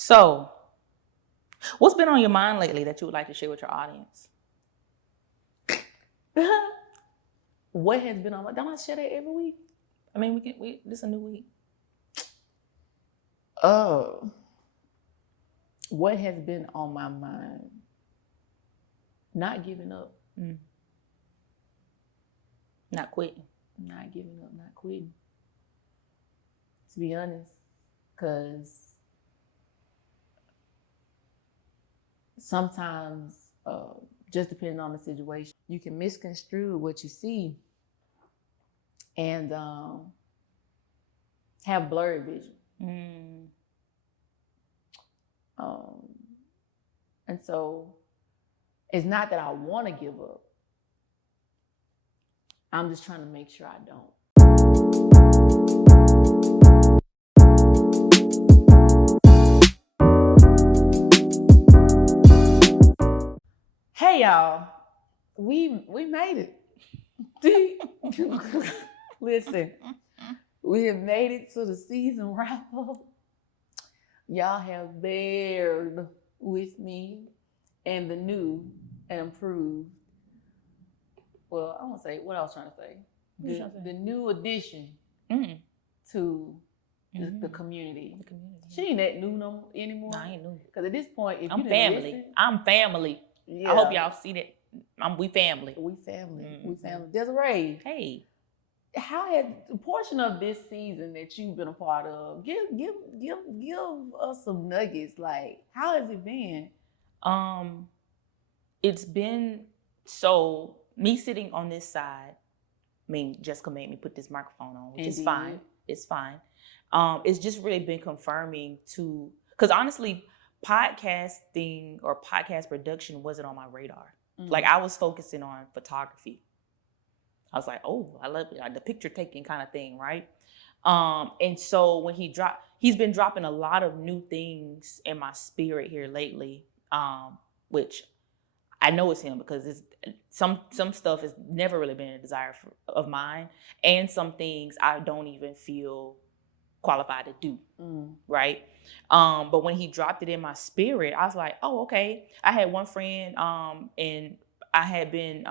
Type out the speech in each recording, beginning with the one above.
So, what's been on your mind lately that you would like to share with your audience? What has been on my? Don't I share that every week? I mean, this is a new week. What has been on my mind? Not giving up. Not quitting. Not giving up, not quitting. To be honest, because sometimes, just depending on the situation, you can misconstrue what you see and have blurry vision. And so it's not that I want to give up. I'm just trying to make sure I don't. Hey y'all, we made it. Listen, we have made it to the season wrap up. Y'all have bared with me and the new and improved. Well, I won't say what I was trying to say. The new addition to the community. The community. She ain't that new anymore. No, I ain't new. Because at this point, if I'm you family. Listen, I'm family. Yeah. I hope y'all see that. We family. We family. We family. Desiree. Hey. How had a portion of this season that you've been a part of? Give us some nuggets. Like, how has it been? It's been so me sitting on this side. I mean, Jessica made me put this microphone on, which is fine. It's fine. It's just really been confirming to, because honestly, podcasting or podcast production wasn't on my radar. Like I was focusing on photography. I was like, oh, I love it. Like the picture taking kind of thing, right? And so when he's been dropping a lot of new things in my spirit here lately, which I know it's him because it's some stuff has never really been a desire of mine, and some things I don't even feel qualified to do, right? But when he dropped it in my spirit, I was like, oh, okay. I had one friend, and I had been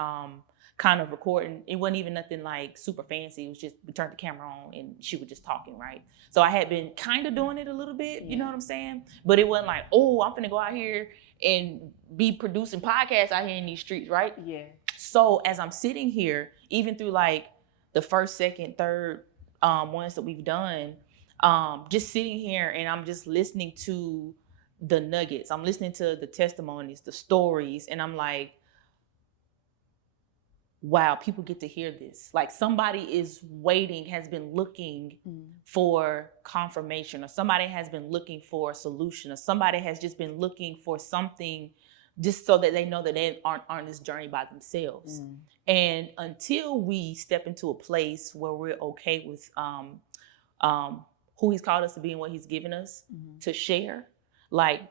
kind of recording. It wasn't even nothing like super fancy. It was just, we turned the camera on and she was just talking, right? So I had been kind of doing it a little bit, you know what I'm saying? But it wasn't like, oh, I'm finna go out here and be producing podcasts out here in these streets, right? Yeah. So as I'm sitting here, even through like the first, second, third ones that we've done, just sitting here and I'm just listening to the nuggets. I'm listening to the testimonies, the stories, and I'm like, wow, people get to hear this. Like somebody is waiting, has been looking for confirmation, or somebody has been looking for a solution, or somebody has just been looking for something just so that they know that they aren't on this journey by themselves. And until we step into a place where we're okay with who he's called us to be and what he's given us to share, like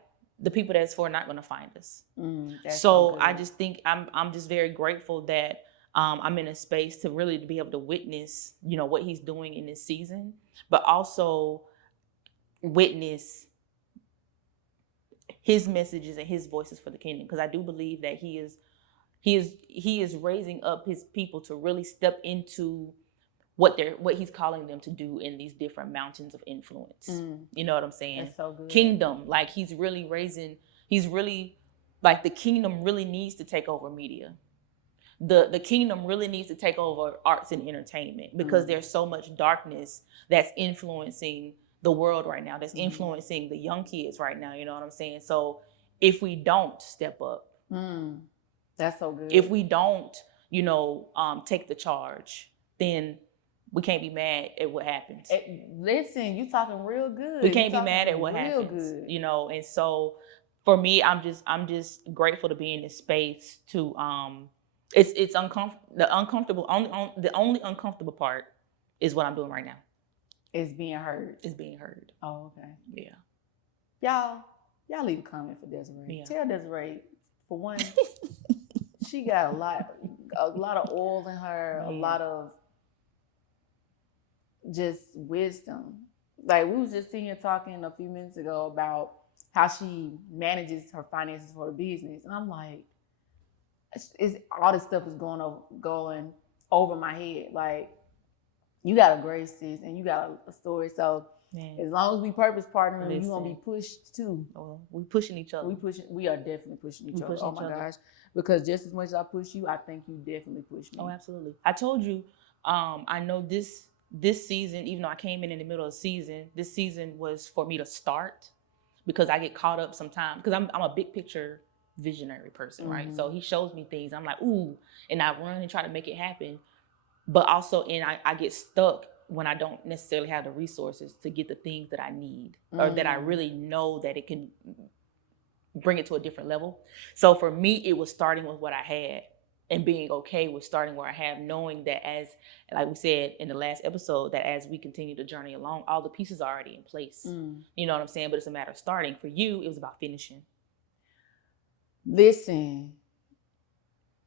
the people that's for are not going to find us. So I just think I'm just very grateful that I'm in a space to really be able to witness, you know, what he's doing in this season, but also witness his messages and his voices for the kingdom. Because I do believe that he is raising up his people to really step into what he's calling them to do in these different mountains of influence. You know what I'm saying? That's so good. Kingdom, like he's really like the kingdom really needs to take over media. The kingdom really needs to take over arts and entertainment because there's so much darkness that's influencing the world right now, that's influencing the young kids right now, you know what I'm saying? So if we don't step up, that's so good. If we don't, you know, take the charge, then we can't be mad at what happens. Listen, you talking real good. We can't be mad at what happens, you know? And so for me, I'm just grateful to be in this space to, it's uncomfortable. The only uncomfortable part is what I'm doing right now. It's being heard. It's being heard. Oh, okay. Yeah. Y'all leave a comment for Desiree. Yeah. Tell Desiree, for one, she got a lot of oil in her, a lot of just wisdom Like, we was just sitting here talking a few minutes ago about how she manages her finances for the business. And I'm like, it's all this stuff is going over my head. Like, you got a great sis and you got a story. So as long as we purpose partnering, you're gonna be pushed too. Oh, we pushing each other. We are definitely pushing each other. Oh my gosh. Because just as much as I push you, I think you definitely push me. Oh, absolutely. I told you, I know this season, even though I came in the middle of the season, this season was for me to start, because I get caught up sometimes, because I'm a big picture visionary person, right? So he shows me things, I'm like, ooh, and I run and try to make it happen. But also, I get stuck when I don't necessarily have the resources to get the things that I need, or that I really know that it can bring it to a different level. So for me, it was starting with what I had and being okay with starting where I have, knowing that, as like we said in the last episode, that as we continue to journey along, all the pieces are already in place. You know what I'm saying? But it's a matter of starting. For you, it was about finishing. Listen,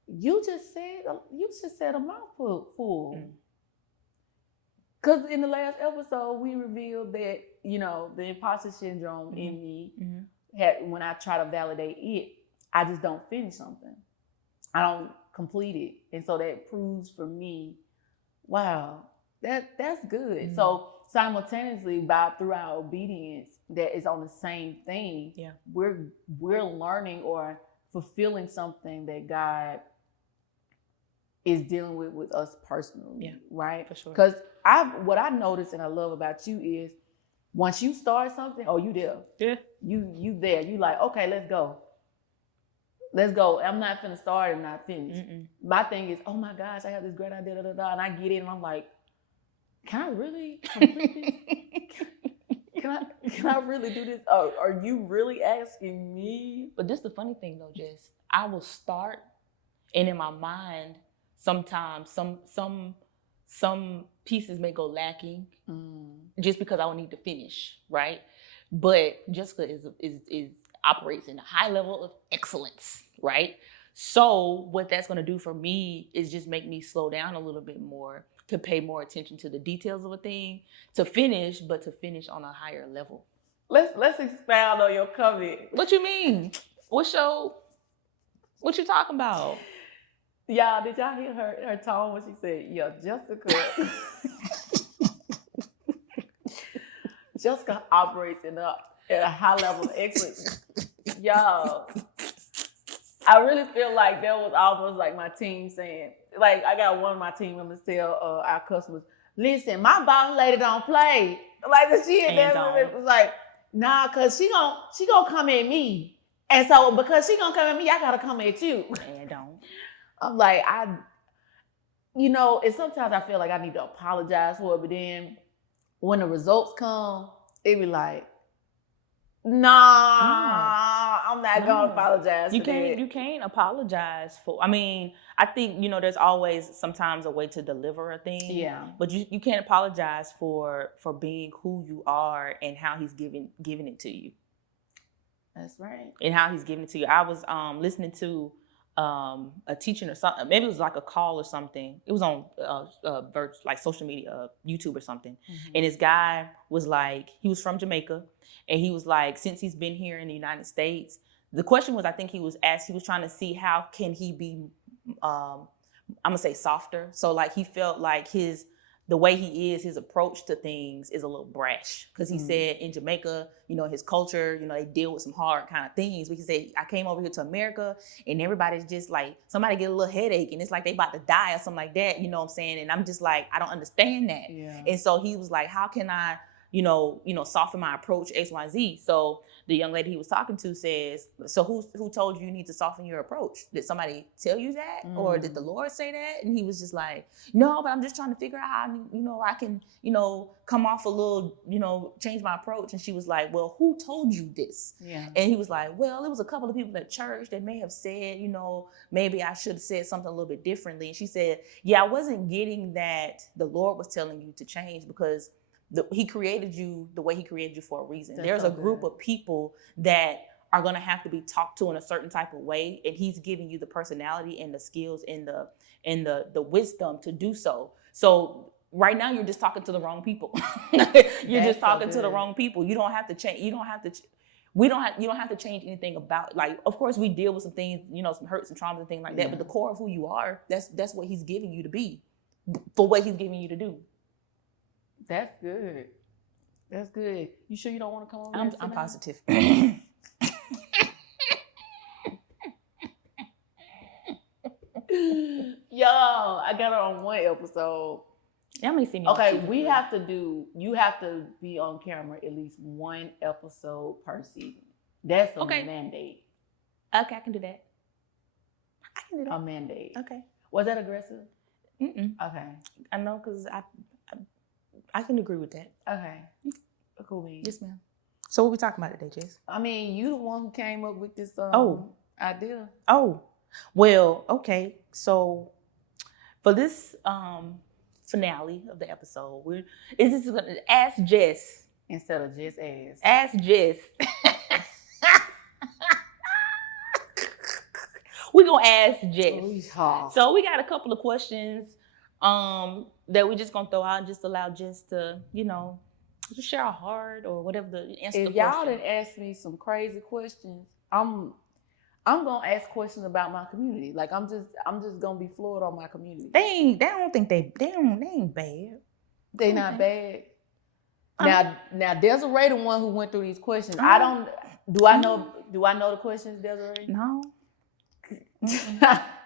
you just said a mouthful. Because in the last episode, we revealed that, the imposter syndrome in me when I try to validate it, I just don't finish something. I don't complete it. And so that proves for me, wow, that's good. So simultaneously, through our obedience, that is on the same thing. Yeah. We're learning or fulfilling something that God is dealing with us personally, right? For sure. Because what I notice and I love about you is, once you start something, you there. Yeah. You there. You like, okay, let's go. Let's go. I'm not finna start and not finish. My thing is, oh my gosh, I have this great idea, and I get it, and I'm like, can I really complete this? Can I really do this? Are you really asking me? But this is the funny thing though, Jess. I will start, and in my mind, sometimes some pieces may go lacking just because I don't need to finish, right? But Jessica is operates in a high level of excellence, right? So what that's going to do for me is just make me slow down a little bit more, to pay more attention to the details of a thing, to finish on a higher level. Let's expound on your comment. What you mean? What you talking about? Y'all, did y'all hear her tone when she said, "Yeah, Jessica"? Jessica operates at a high level of excellence. Y'all, I really feel like that was almost like my team saying, like, I got one of my team members tell our customers, "Listen, my boss lady don't play." Like, the she was like, "Nah, cause she gonna come at me, and so because she gonna come at me, I gotta come at you." And don't. I'm like, and sometimes I feel like I need to apologize for it, but then when the results come, it be like, nah, I'm not gonna apologize. You can't apologize for. I mean, I think there's always sometimes a way to deliver a thing. Yeah. But you can't apologize for being who you are and how He's giving it to you. That's right. And how He's giving it to you. I was listening to a teaching or something. Maybe it was like a call or something. It was on like social media, YouTube or something. And this guy was like, he was from Jamaica, and he was like, since he's been here in the United States, the question was, I think he was trying to see how can he be, I'm gonna say softer. So like he felt like the way he is, his approach to things is a little brash. Because he said in Jamaica, his culture, they deal with some hard kind of things. But he said, I came over here to America and everybody's just like, somebody get a little headache and it's like they about to die or something like that. You know what I'm saying? And I'm just like, I don't understand that. Yeah. And so he was like, how can I, soften my approach, X, Y, Z. So the young lady he was talking to says, so who told you need to soften your approach? Did somebody tell you that? Or did the Lord say that? And he was just like, no, but I'm just trying to figure out how, I can, come off a little, change my approach. And she was like, well, who told you this? Yeah. And he was like, well, it was a couple of people at church that may have said, maybe I should have said something a little bit differently. And she said, yeah, I wasn't getting that the Lord was telling you to change because He created you the way He created you for a reason. There's a group of people that are going to have to be talked to in a certain type of way, and He's giving you the personality and the skills and the wisdom to do so. So right now you're just talking to the wrong people. You're That's just talking so to the good. wrong people. You don't have to change. You don't have to. You don't have to change anything about, like, of course we deal with some things, some hurts and traumas and things like that, Yeah. but the core of who you are, that's what he's giving you to be, for what he's giving you to do. That's good. That's good. You sure you don't want to come over? I'm positive. Yo, I got her on one episode. Y'all may see me. Okay, on you have to be on camera at least one episode per season. That's a mandate. Okay, I can do that. A mandate. Okay. Was that aggressive? Mm-mm. Okay. I know, because I can agree with that. Okay. Cool beans. Yes, ma'am. So what we talking about today, Jess? I mean, you the one who came up with this idea. Oh, well, okay. So for this finale of the episode, this is gonna ask Jess Instead of just ask. Ask Jess. We're gonna ask Jess. So we got a couple of questions that we're just gonna throw out and just allow Jess to, just share our heart or whatever the answer. If y'all didn't ask me some crazy questions, I'm gonna ask questions about my community. Like I'm just gonna be fluid on my community. They ain't bad. They not bad. Now Desiree the one who went through these questions. Do I know the questions, Desiree? No.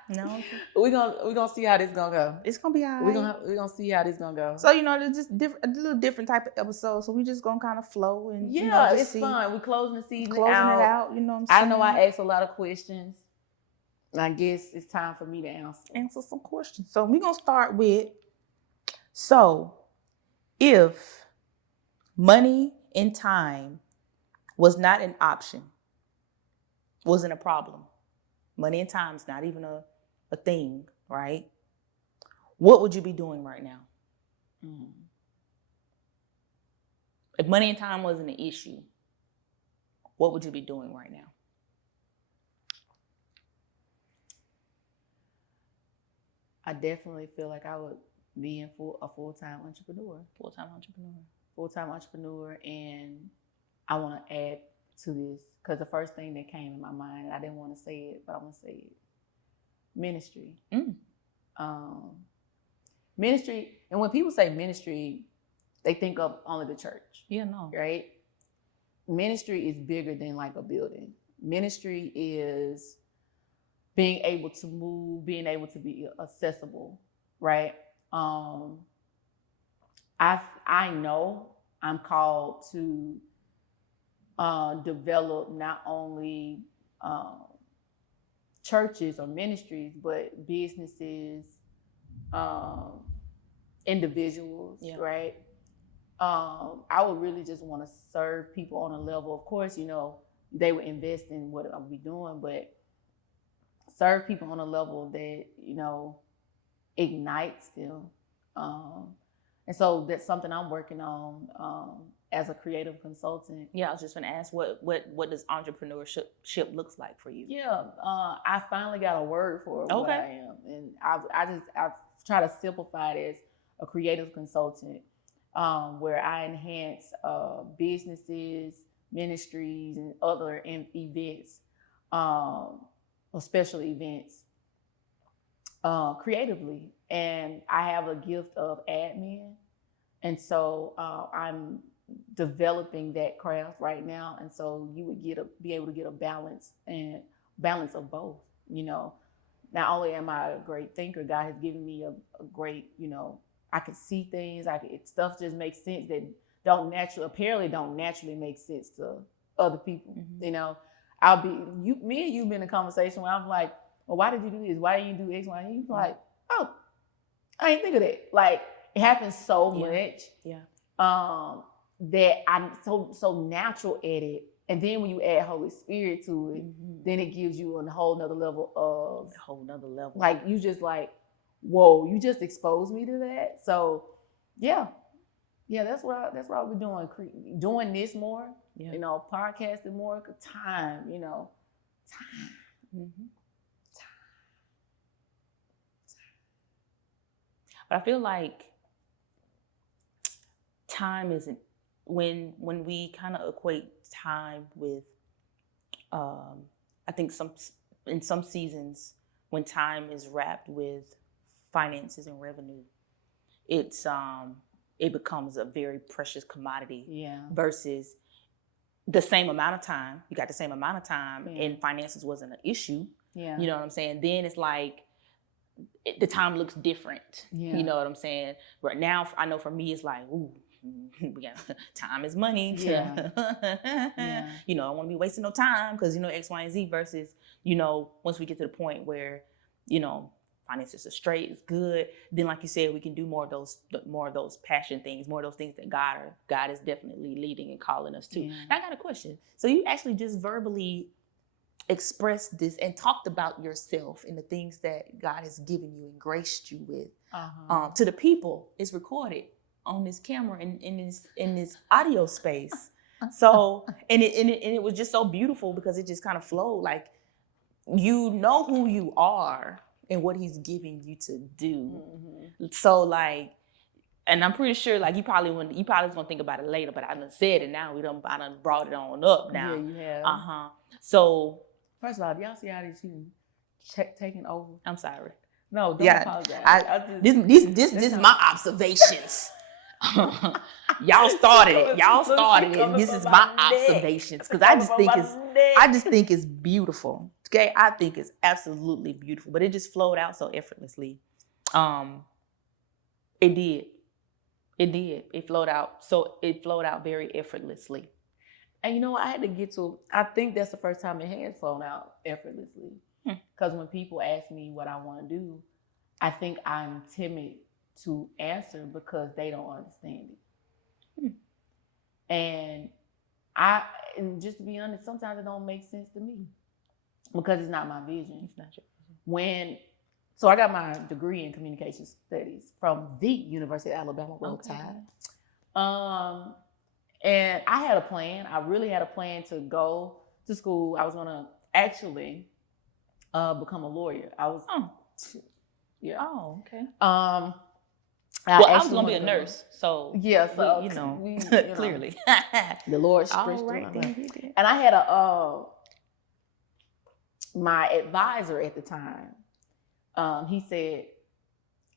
No. We're gonna see how this gonna go. It's gonna be all right. We're gonna see how this gonna go. So there's just a little different type of episode. So we just gonna kind of flow and it's fun. We're closing the season out. You know what I'm saying? I know I asked a lot of questions. I guess it's time for me to answer some questions. So we're gonna start with, so if money and time was not an option, wasn't a problem, money and time is not even a thing, right? What would you be doing right now? Mm-hmm. If money and time wasn't an issue, what would you be doing right now? I definitely feel like I would be a full-time entrepreneur. Full-time entrepreneur, and I want to add to this because the first thing that came in my mind, I didn't want to say it, but I'm gonna say it. Ministry. Ministry, and when people say ministry, they think of only the church. Yeah, no. Right? Ministry is bigger than like a building. Ministry is being able to move, being able to be accessible, right? I know I'm called to develop not only churches or ministries, but businesses, individuals, right? I would really just want to serve people on a level. Of course, they would invest in what I'll be doing, but serve people on a level that, ignites them. And so that's something I'm working on as a creative consultant. Yeah, I was just going to ask, what does entrepreneurship looks like for you? Yeah, I finally got a word for what I am. And I've tried to simplify it as a creative consultant, where I enhance businesses, ministries, and other events, or special events, creatively. And I have a gift of admin. And so I'm developing that craft right now. And so you would be able to get a balance of both. Not only am I a great thinker, God has given me a great, I can see things, stuff just makes sense that apparently don't naturally make sense to other people. Mm-hmm. Me and you've been in a conversation where I'm like, well, why did you do this? Why didn't you do X, Y, and you're like, oh, I ain't think of that. Like, it happens so much. Yeah. That I'm so natural at it. And then when you add Holy Spirit to it, then it gives you a whole nother level. Like, you just like, whoa, you just exposed me to that. So yeah, that's what I'll be doing. Doing this more, podcasting more, time, time. Mm-hmm. But I feel like time isn't, when we kind of equate time with, I think in some seasons when time is wrapped with finances and revenue, it's it becomes a very precious commodity. Yeah. Versus the same amount of time, you got the same amount of time, and finances wasn't an issue. Yeah. You know what I'm saying? Then it's like the time looks different. Yeah. You know what I'm saying? Right now, I know for me, it's like, ooh, time is money. Yeah. Yeah. You know, I don't want to be wasting no time because, you know, X, Y, and Z versus, you know, once we get to the point where, you know, finances are straight, it's good. Then, like you said, we can do more of those passion things, more of those things that God is definitely leading and calling us to. Yeah. Now, I got a question. So you actually just verbally expressed this and talked about yourself and the things that God has given you and graced you with to the people. It's recorded on this camera in this audio space. So and it was just so beautiful because it just kind of flowed. Like, you know who you are and what He's giving you to do. Mm-hmm. So like, and I'm pretty sure like you probably was gonna think about it later, but I done said it now. I done brought it on up now. Yeah, you have. So first of all, y'all see how this you taking over? I'm sorry. No, don't apologize. This is my observations. Y'all started it. And this is my observations because I just think it's beautiful. Okay, I think it's absolutely beautiful, but it just flowed out so effortlessly. It did. It flowed out very effortlessly. And you know what? I had to get to. I think that's the first time it has flown out effortlessly. Because when people ask me what I want to do, I think I'm timid to answer because they don't understand it. And just to be honest, sometimes it don't make sense to me because it's not my vision. It's not your vision. So I got my degree in communication studies from the University of Alabama, Roll Tide. And I had a plan. I really had a plan to go to school. I was gonna actually become a lawyer. I was. Yeah. Oh, okay. I was gonna be a nurse, so yeah. So you know, clearly, the Lord stretched it. And I had my advisor at the time. He said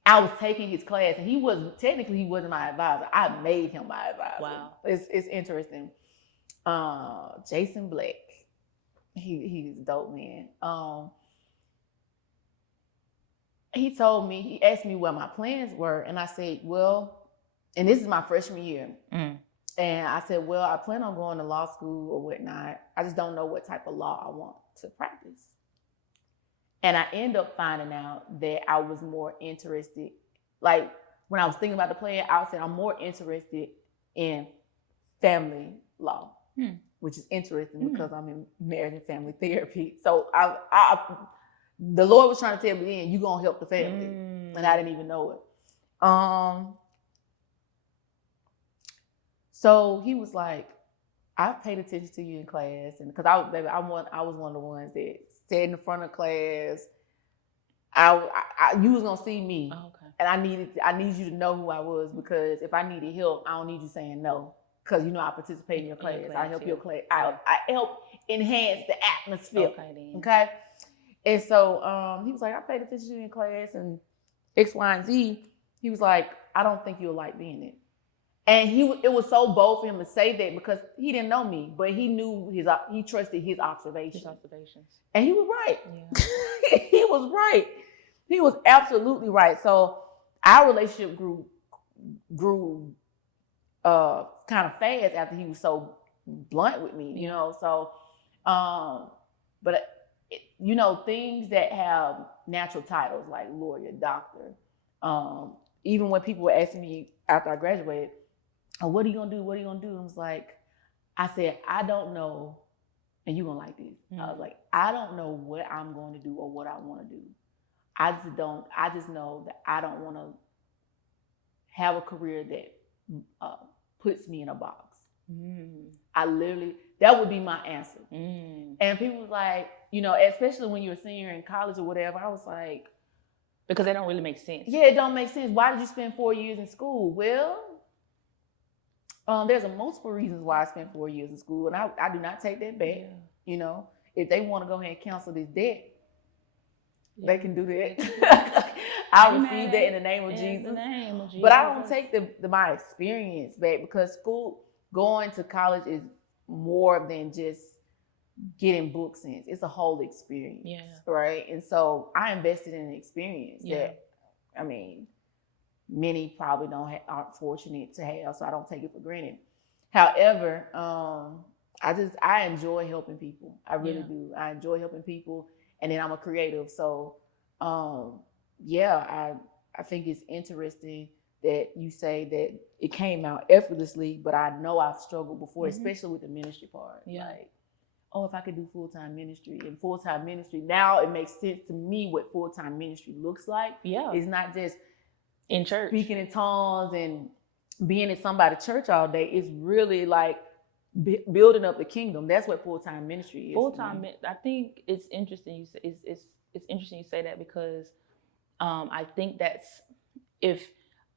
I was taking his class, and he wasn't my advisor. I made him my advisor. Wow, it's interesting. Jason Black, he's a dope man. He asked me what my plans were, and I said, well, and this is my freshman year. And I said, well, I plan on going to law school or whatnot. I just don't know what type of law I want to practice. And I end up finding out that I was more interested, like when I was thinking about the plan, I said I'm more interested in family law, which is interesting because I'm in marriage and family therapy. So the Lord was trying to tell me then, you're going to help the family. And I didn't even know it. So he was like, I paid attention to you in class. And because I was one of the ones that sat in the front of class. You was going to see me. Oh, okay. And I need you to know who I was, because if I needed help, I don't need you saying no. Because, you know, I participate in your class. I help your class. I help enhance the atmosphere. Okay, then. Okay? And so he was like, I paid attention to you in class and X, Y, and Z. He was like, I don't think you'll like being it. And it was so bold for him to say that because he didn't know me, but he knew he trusted his observations. And he was right. Yeah. He was right. He was absolutely right. So our relationship grew kind of fast after he was so blunt with me, you know. So, but you know, things that have natural titles like lawyer, doctor. Even when people were asking me after I graduated, oh, what are you gonna do? What are you gonna do? And I said, I don't know, and you're gonna like this. I was like, I don't know what I'm going to do or what I want to do. I just know that I don't want to have a career that puts me in a box. That would be my answer. And people was like, you know, especially when you're a senior in college or whatever, I was like, because they don't really make sense. Yeah, it don't make sense. Why did you spend 4 years in school? Well, There's a multiple reasons why I spent 4 years in school, and I do not take that back. Yeah. You know, if they want to go ahead and cancel this debt, they Yeah. can do that. I Amen. receive that in the name of In Jesus. the name of Jesus. But I don't take my experience back, because going to college is more than just getting book sense. It's a whole experience. Yeah. Right. And so I invested in an experience Yeah. that, I mean, many probably aren't fortunate to have, so I don't take it for granted. However, I enjoy helping people. I really do. I enjoy helping people, and then I'm a creative, so I think it's interesting that you say that it came out effortlessly, but I know I've struggled before, especially with the ministry part. Yeah. Like, oh, if I could do full-time ministry, now it makes sense to me what full-time ministry looks like. Yeah. It's not just in church, speaking in tongues and being in somebody's church all day. It's really like building up the kingdom. That's what full-time ministry is. Full-time, I think it's interesting. You say it's interesting you say that, because I think that's, if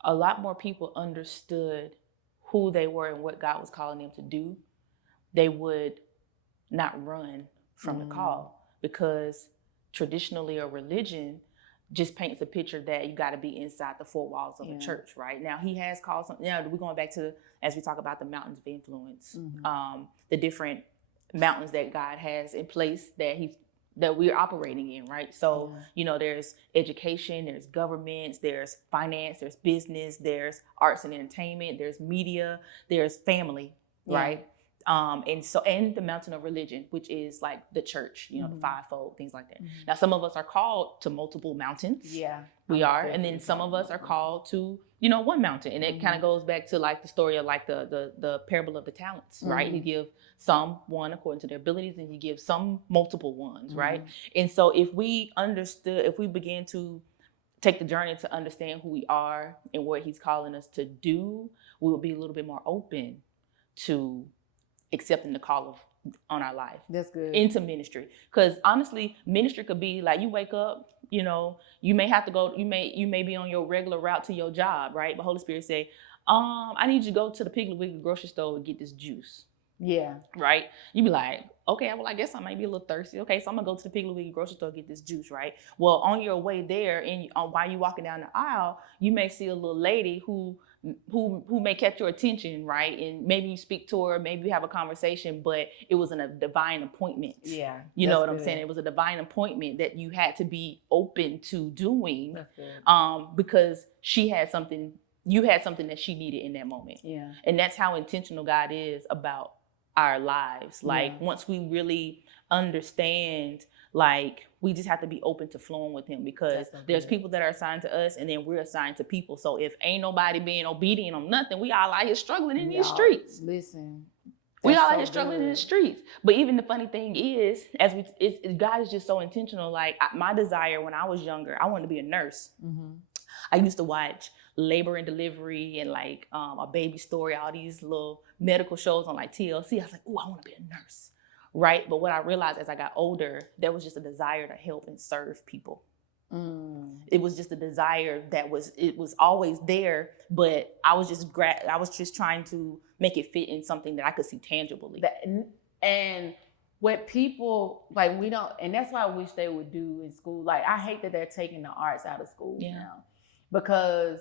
a lot more people understood who they were and what God was calling them to do, they would not run from the call, because traditionally a religion just paints a picture that you got to be inside the four walls of a church, right? Now he has called something. Now we're going back to, as we talk about the mountains of influence, the different mountains that God has in place that we're operating in, right? So, there's education, there's governments, there's finance, there's business, there's arts and entertainment, there's media, there's family, right? And the mountain of religion, which is like the church, the fivefold, things like that. Now, some of us are called to multiple mountains. Yeah. We are. And then some of us are called to, one mountain. And it kind of goes back to like the story of like the parable of the talents, right? You give some one according to their abilities, and you give some multiple ones, right? And so if we begin to take the journey to understand who we are and what he's calling us to do, we will be a little bit more open to accepting the call on our life. That's good. Into ministry. Because honestly, ministry could be like, you wake up, you may have to go, you may be on your regular route to your job, right? But Holy Spirit say, I need you to go to the Piggly Wiggly grocery store and get this juice. Yeah. Right? You be like, okay, well, I guess I might be a little thirsty. Okay, so I'm gonna go to the Piggly Wiggly grocery store and get this juice, right? Well, on your way there, and while you're walking down the aisle, you may see a little lady who may catch your attention, right? And maybe you speak to her, maybe you have a conversation, but it was a divine appointment. Yeah. You know what I'm saying? It was a divine appointment that you had to be open to doing, because you had something that she needed in that moment. Yeah. And that's how intentional God is about our lives. Like once we really understand, like we just have to be open to flowing with him, because there's people that are assigned to us, and then we're assigned to people. So if ain't nobody being obedient on nothing, we all out here struggling in these streets. Listen, we all out here struggling in the streets. But even the funny thing is, God is just so intentional. Like my desire when I was younger, I wanted to be a nurse. I used to watch Labor and Delivery and like A Baby Story, all these little medical shows on like TLC. I was like, oh, I want to be a nurse, right? But what I realized as I got older, there was just a desire to help and serve people. It was just a desire it was always there, but I was just trying to make it fit in something that I could see tangibly. And what people like, we don't, and that's what I wish they would do in school. Like I hate that they're taking the arts out of school now, because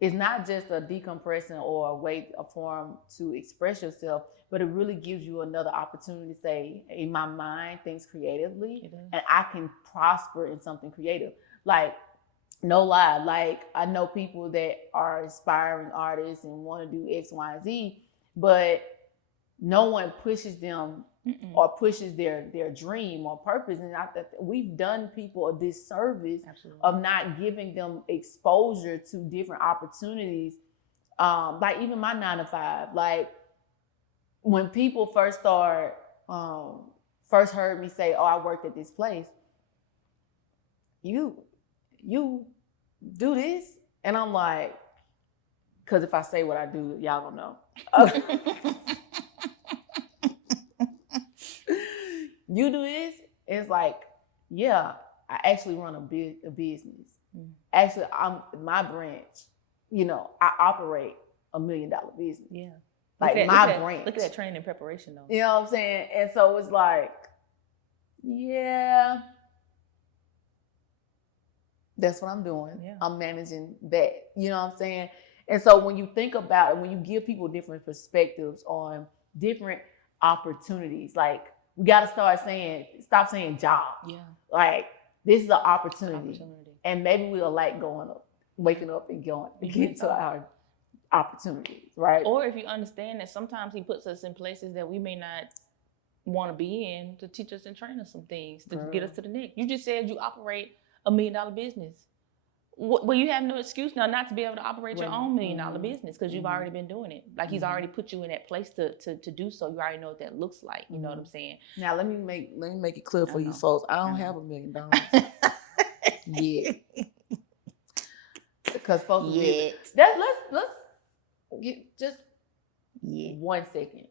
it's not just a decompressing or a form to express yourself, but it really gives you another opportunity to say, in my mind, things creatively, and I can prosper in something creative. Like, no lie, like I know people that are aspiring artists and want to do X, Y, and Z, but no one pushes them or pushes their dream or purpose. And we've done people a disservice of not giving them exposure to different opportunities. Like even my 9 to 5, like when people first heard me say, oh, I worked at this place, you do this? And I'm like, because if I say what I do, y'all gonna know. You do this? It's like, yeah, I actually run a business. Actually, I'm my branch, I operate $1 million business. Yeah. Like look my at branch. Look at that training and preparation though. You know what I'm saying? And so it's like, yeah, that's what I'm doing. Yeah. I'm managing that. You know what I'm saying? And so when you think about it, when you give people different perspectives on different opportunities, like we got to stop saying job. Yeah. Like this is an opportunity. And maybe we'll like waking up and getting to our opportunities, right? Or if you understand that sometimes he puts us in places that we may not want to be in to teach us and train us some things to get us to the next. You just said you operate $1 million business. Well, you have no excuse now not to be able to operate your own $1 million business because you've already been doing it. Like he's already put you in that place to do so. You already know what that looks like. You know what I'm saying? Now let me make it clear for you folks. I don't have $1 million yet. Because folks, let's get just 1 second.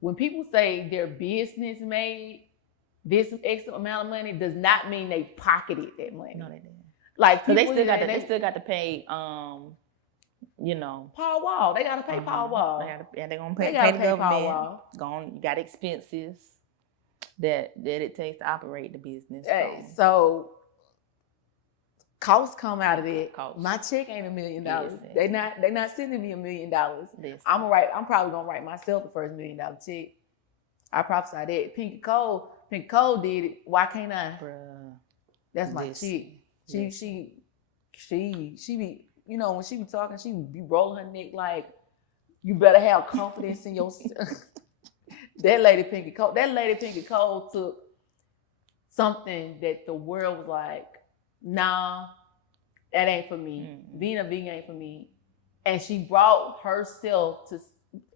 When people say their business made this X amount of money, does not mean they pocketed that money. No, they didn't. Like they still got to pay. You know, Paul Wall. They got to pay Paul Wall. They're gonna pay the government. You got expenses that it takes to operate the business. Hey, so costs come out of it. My check ain't $1 million. They not sending me $1 million. I'm probably gonna write myself the first $1 million check. I prophesy that. Pinky Cole did it. Why can't I? Bruh. That's my chick. She be, you know, when she be talking, she be rolling her neck like, you better have confidence in yourself. That lady Pinky Cole took something that the world was like, nah, that ain't for me. Being a vegan ain't for me. And she brought herself to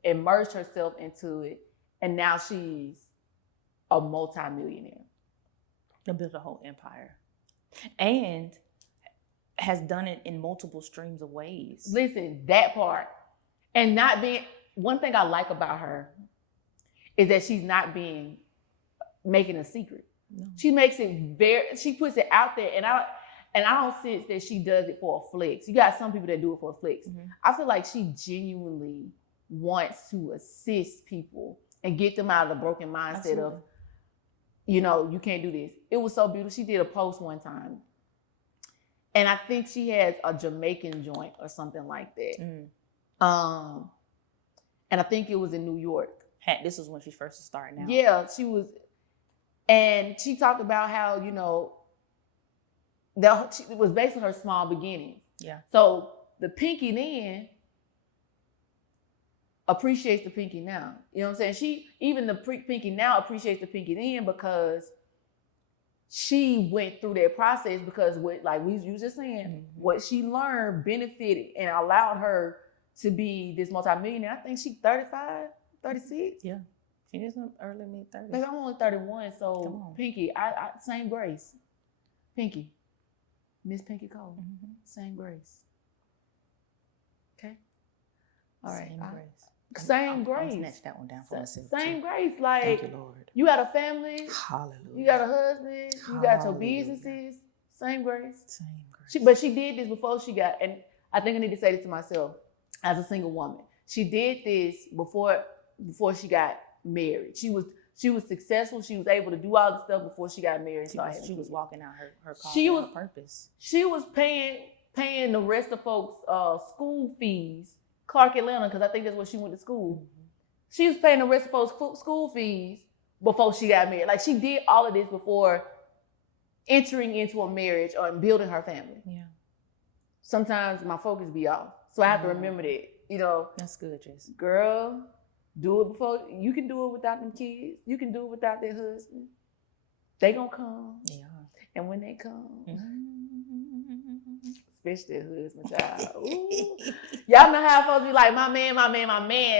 immerse herself into it. And now she's a multi-millionaire. They built a whole empire. And has done it in multiple streams of ways. Listen, that part. And not being, one thing I like about her is that she's not making a secret. No. She puts it out there, and I don't sense that she does it for a flex. You got some people that do it for a flex. I feel like she genuinely wants to assist people and get them out of the broken mindset of, you know, you can't do this. It was so beautiful. She did a post one time, and I think she has a Jamaican joint or something like that. And I think it was in New York. This was when she first started out. Yeah, she was. And she talked about how, you know, it was based on her small beginnings. Yeah. So the Pinky then appreciates the Pinky now. You know what I'm saying? Pinky now appreciates the Pinky then because she went through that process because you just saying, what she learned benefited and allowed her to be this multimillionaire. I think she's 35, 36. Yeah. She is early mid-30s. Like, I'm only 31, so Pinky, I same grace. Pinky. Miss Pinky Cole. Same grace. Okay? All right. Same grace. I'll snatch that one down for myself. Same grace. Like, thank you, Lord. You got a family. Hallelujah. You got a husband. You got your businesses. Same grace. But she did this before she got, and I think I need to say this to myself as a single woman. She did this before she got married. She was successful. She was able to do all the stuff before she got married. She was walking out her call. She was purpose. She was paying the rest of folks' school fees. Clark Atlanta, because I think that's where she went to school. She was paying the rest of folks' school fees before she got married. Like, she did all of this before entering into a marriage or building her family. Yeah. Sometimes my focus be off, so I have to remember that. You know. That's good, Jess. Girl. Do it before, you can do it without them kids. You can do it without their husband. They gonna come. Yeah. And when they come, especially their husband, child. Y'all know how folks be like, my man.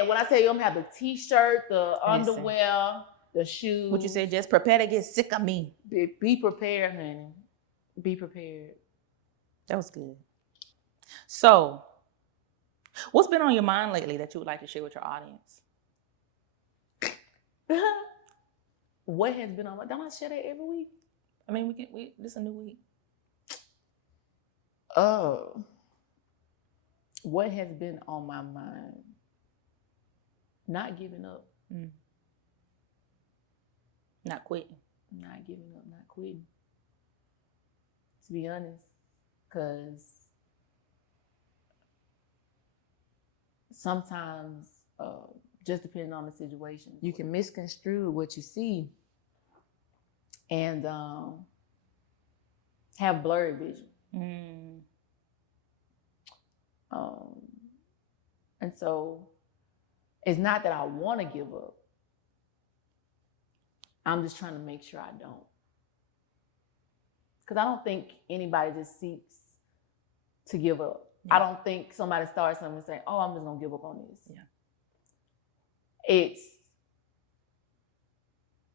When I tell you I'm gonna have the t-shirt, the underwear, the shoes. What you say, just prepare to get sick of me. Be prepared, honey. Be prepared. That was good. So, what's been on your mind lately that you would like to share with your audience? What has been on my, don't I share that every week? I mean, this is a new week. What has been on my mind? not giving up. Not quitting. Not giving up, not quitting. To be honest, because sometimes, just depending on the situation, you can misconstrue what you see and have blurry vision. And so it's not that I want to give up. I'm just trying to make sure I don't. Because I don't think anybody just seeks to give up. Yeah. I don't think somebody starts something and say, oh, I'm just going to give up on this. Yeah. It's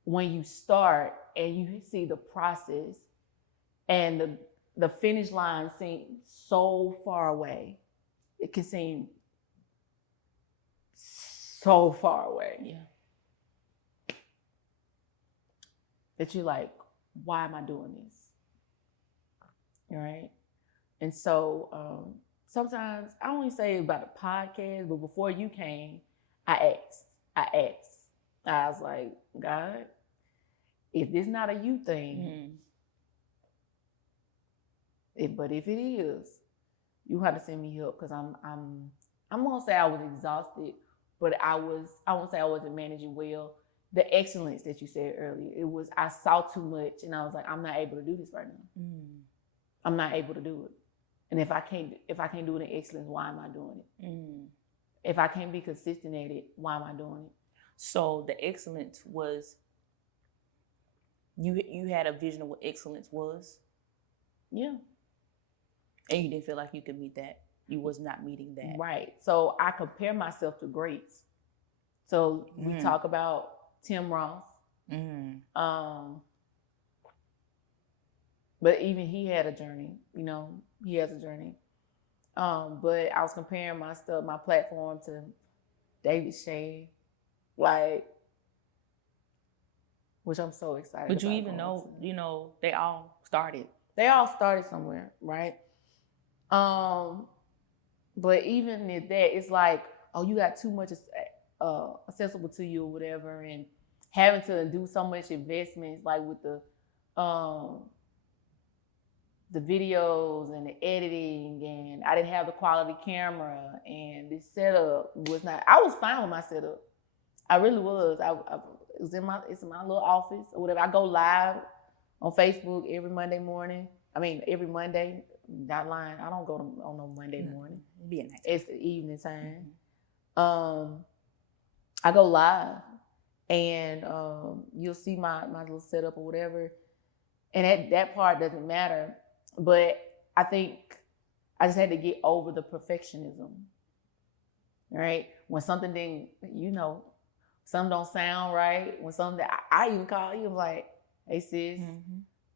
when you start and you see the process and the finish line seems so far away. It can seem so far away. Yeah. That you're like, why am I doing this? Right? And so sometimes, I only say about a podcast, but before you came, I asked. I was like, God, if this not a you thing, but if it is, you have to send me help, because I'm gonna say I was exhausted, but I won't say I wasn't managing well. The excellence that you said earlier, I saw too much, and I was like, I'm not able to do this right now. I'm not able to do it. And if I can't do it in excellence, why am I doing it? If I can't be consistent at it, why am I doing it? So the excellence was, you had a vision of what excellence was? Yeah. And you didn't feel like you could meet that. You was not meeting that. Right. So I compare myself to greats. So we talk about Tim Ross. But even he had a journey, he has a journey. But I was comparing my platform to David Shea, which I'm so excited about. But you even know, they all started. They all started somewhere, right? But even at that, it's like, oh, you got too much accessible to you or whatever, and having to do so much investments, like with the videos and the editing, and I didn't have the quality camera, and this setup was not. I was fine with my setup. I really was. It's in my little office or whatever. I go live on Facebook every Monday morning. Every Monday. Not lying. I don't go on no Monday morning. It'd be a night. It's the evening time. I go live, and you'll see my little setup or whatever. And that part doesn't matter. But I think I just had to get over the perfectionism, right? When something something don't sound right, when something, I even call you, I'm like, hey sis,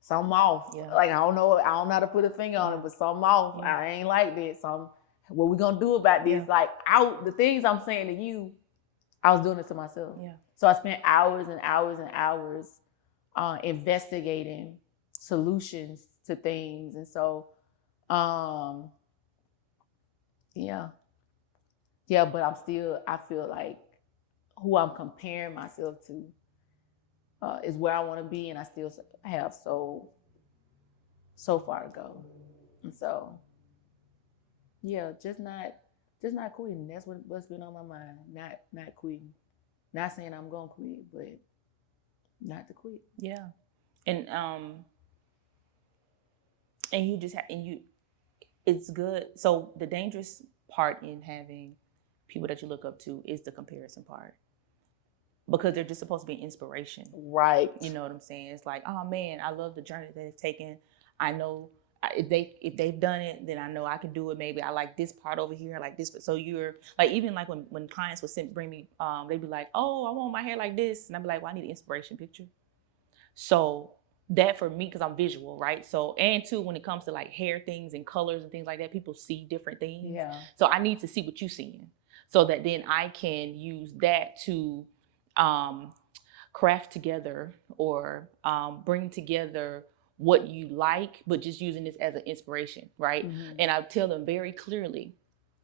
something off. Yeah. Like, I don't know how to put a finger on it, but something off. Yeah. I ain't like this. What we gonna do about this? Yeah. Like, the things I'm saying to you, I was doing it to myself. Yeah. So I spent hours and hours and hours investigating solutions to things. And so, but I feel like who I'm comparing myself to is where I want to be, and I still have so far to go. And so, just not quitting. That's what's been on my mind. Not quitting. Not saying I'm gonna quit, but not to quit. Yeah, and it's good. So the dangerous part in having people that you look up to is the comparison part, because they're just supposed to be an inspiration. Right. You know what I'm saying? It's like, oh man, I love the journey that they've taken. I know if they've done it, then I know I can do it. Maybe I like this part over here, I like this. So you're like, even like when clients would bring me, they'd be like, oh, I want my hair like this. And I'd be like, well, I need an inspiration picture. So that for me, because I'm visual, right? So, and too, when it comes to like hair things and colors and things like that, people see different things. Yeah. So I need to see what you're seeing, so that then I can use that to craft together or bring together what you like, but just using this as an inspiration, right? And I tell them very clearly,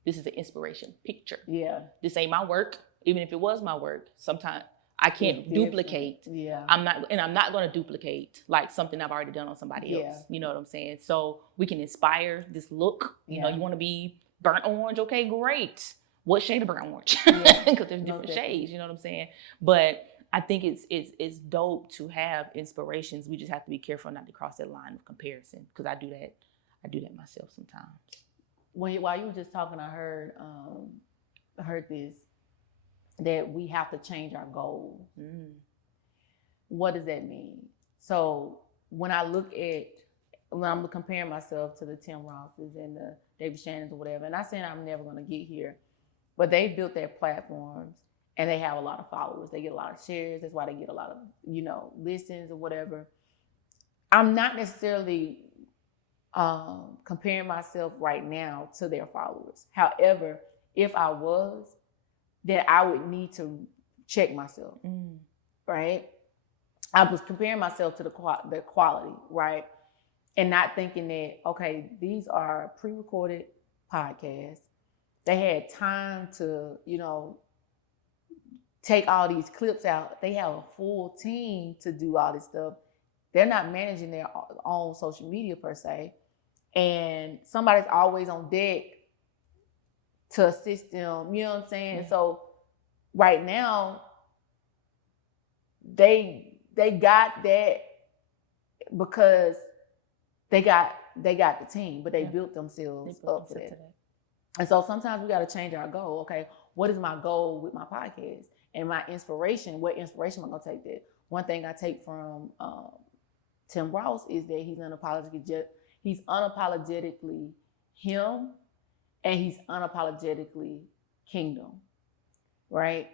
this is an inspiration picture. Yeah. This ain't my work. even if it was my work, sometimes I can't duplicate. Yeah. I'm not going to duplicate like something I've already done on somebody else. You know what I'm saying? So we can inspire this look. You know, you want to be burnt orange. Okay, great. What shade of burnt orange? Because there's different shades. You know what I'm saying? But I think it's dope to have inspirations. We just have to be careful not to cross that line of comparison, because I do that myself sometimes. While you were just talking, I heard this, that we have to change our goals. What does that mean? So when I'm comparing myself to the Tim Rosses and the David Shannons or whatever, and I'm saying I'm never going to get here, but they built their platforms and they have a lot of followers. They get a lot of shares. That's why they get a lot of, listens or whatever. I'm not necessarily comparing myself right now to their followers. However, if I was, then I would need to check myself, right? I was comparing myself to the quality, right? And not thinking that, okay, these are pre-recorded podcasts. They had time to, take all these clips out. They have a full team to do all this stuff. They're not managing their own social media per se. And somebody's always on deck to assist them, you know what I'm saying? Yeah. So right now, they got that because they got the team, but they built themselves up for that. And so sometimes we got to change our goal. Okay, what is my goal with my podcast? And my inspiration, what inspiration am I going to take that? One thing I take from Tim Ross is that he's unapologetically him, and he's unapologetically kingdom, right?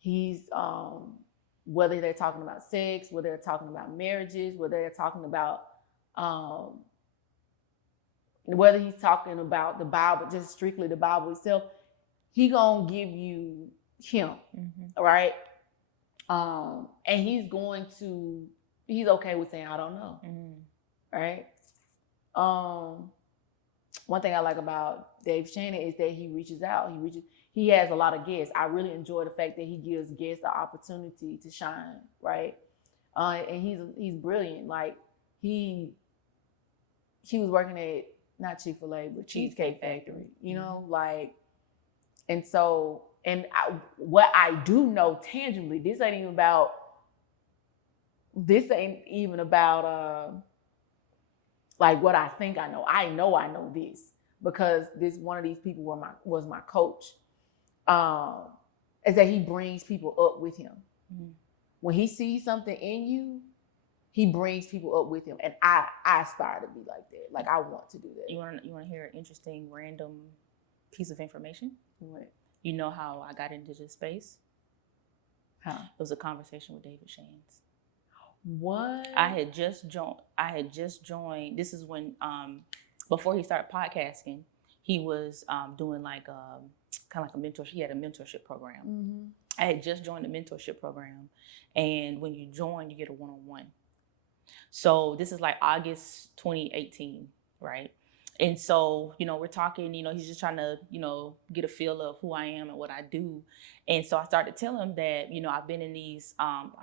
He's, whether they're talking about sex, whether they're talking about marriages, whether they're talking about, whether he's talking about the Bible, just strictly the Bible itself, he gonna give you him, right? And he's okay with saying, I don't know, right? One thing I like about Dave Shannon is that he reaches out. He has a lot of guests. I really enjoy the fact that he gives guests the opportunity to shine, right? And he's brilliant. Like he was working at not Chick-fil-A, but Cheesecake Factory, and so, what I do know tangibly, this ain't even about like what I think I know. I know this because one of these people was my coach. Is that he brings people up with him. When he sees something in you, he brings people up with him, and I aspire to be like that. Like I want to do that. You want to hear an interesting random piece of information? What? You know how I got into this space? How? It was a conversation with David Shannons. What? I had just joined. This is when before he started podcasting, he was doing like kind of like a mentorship. He had a mentorship program. I had just joined the mentorship program, and when you join, you get a one-on-one. So this is like August 2018, right? And so, we're talking, he's just trying to, get a feel of who I am and what I do. And so I started to tell him that, I've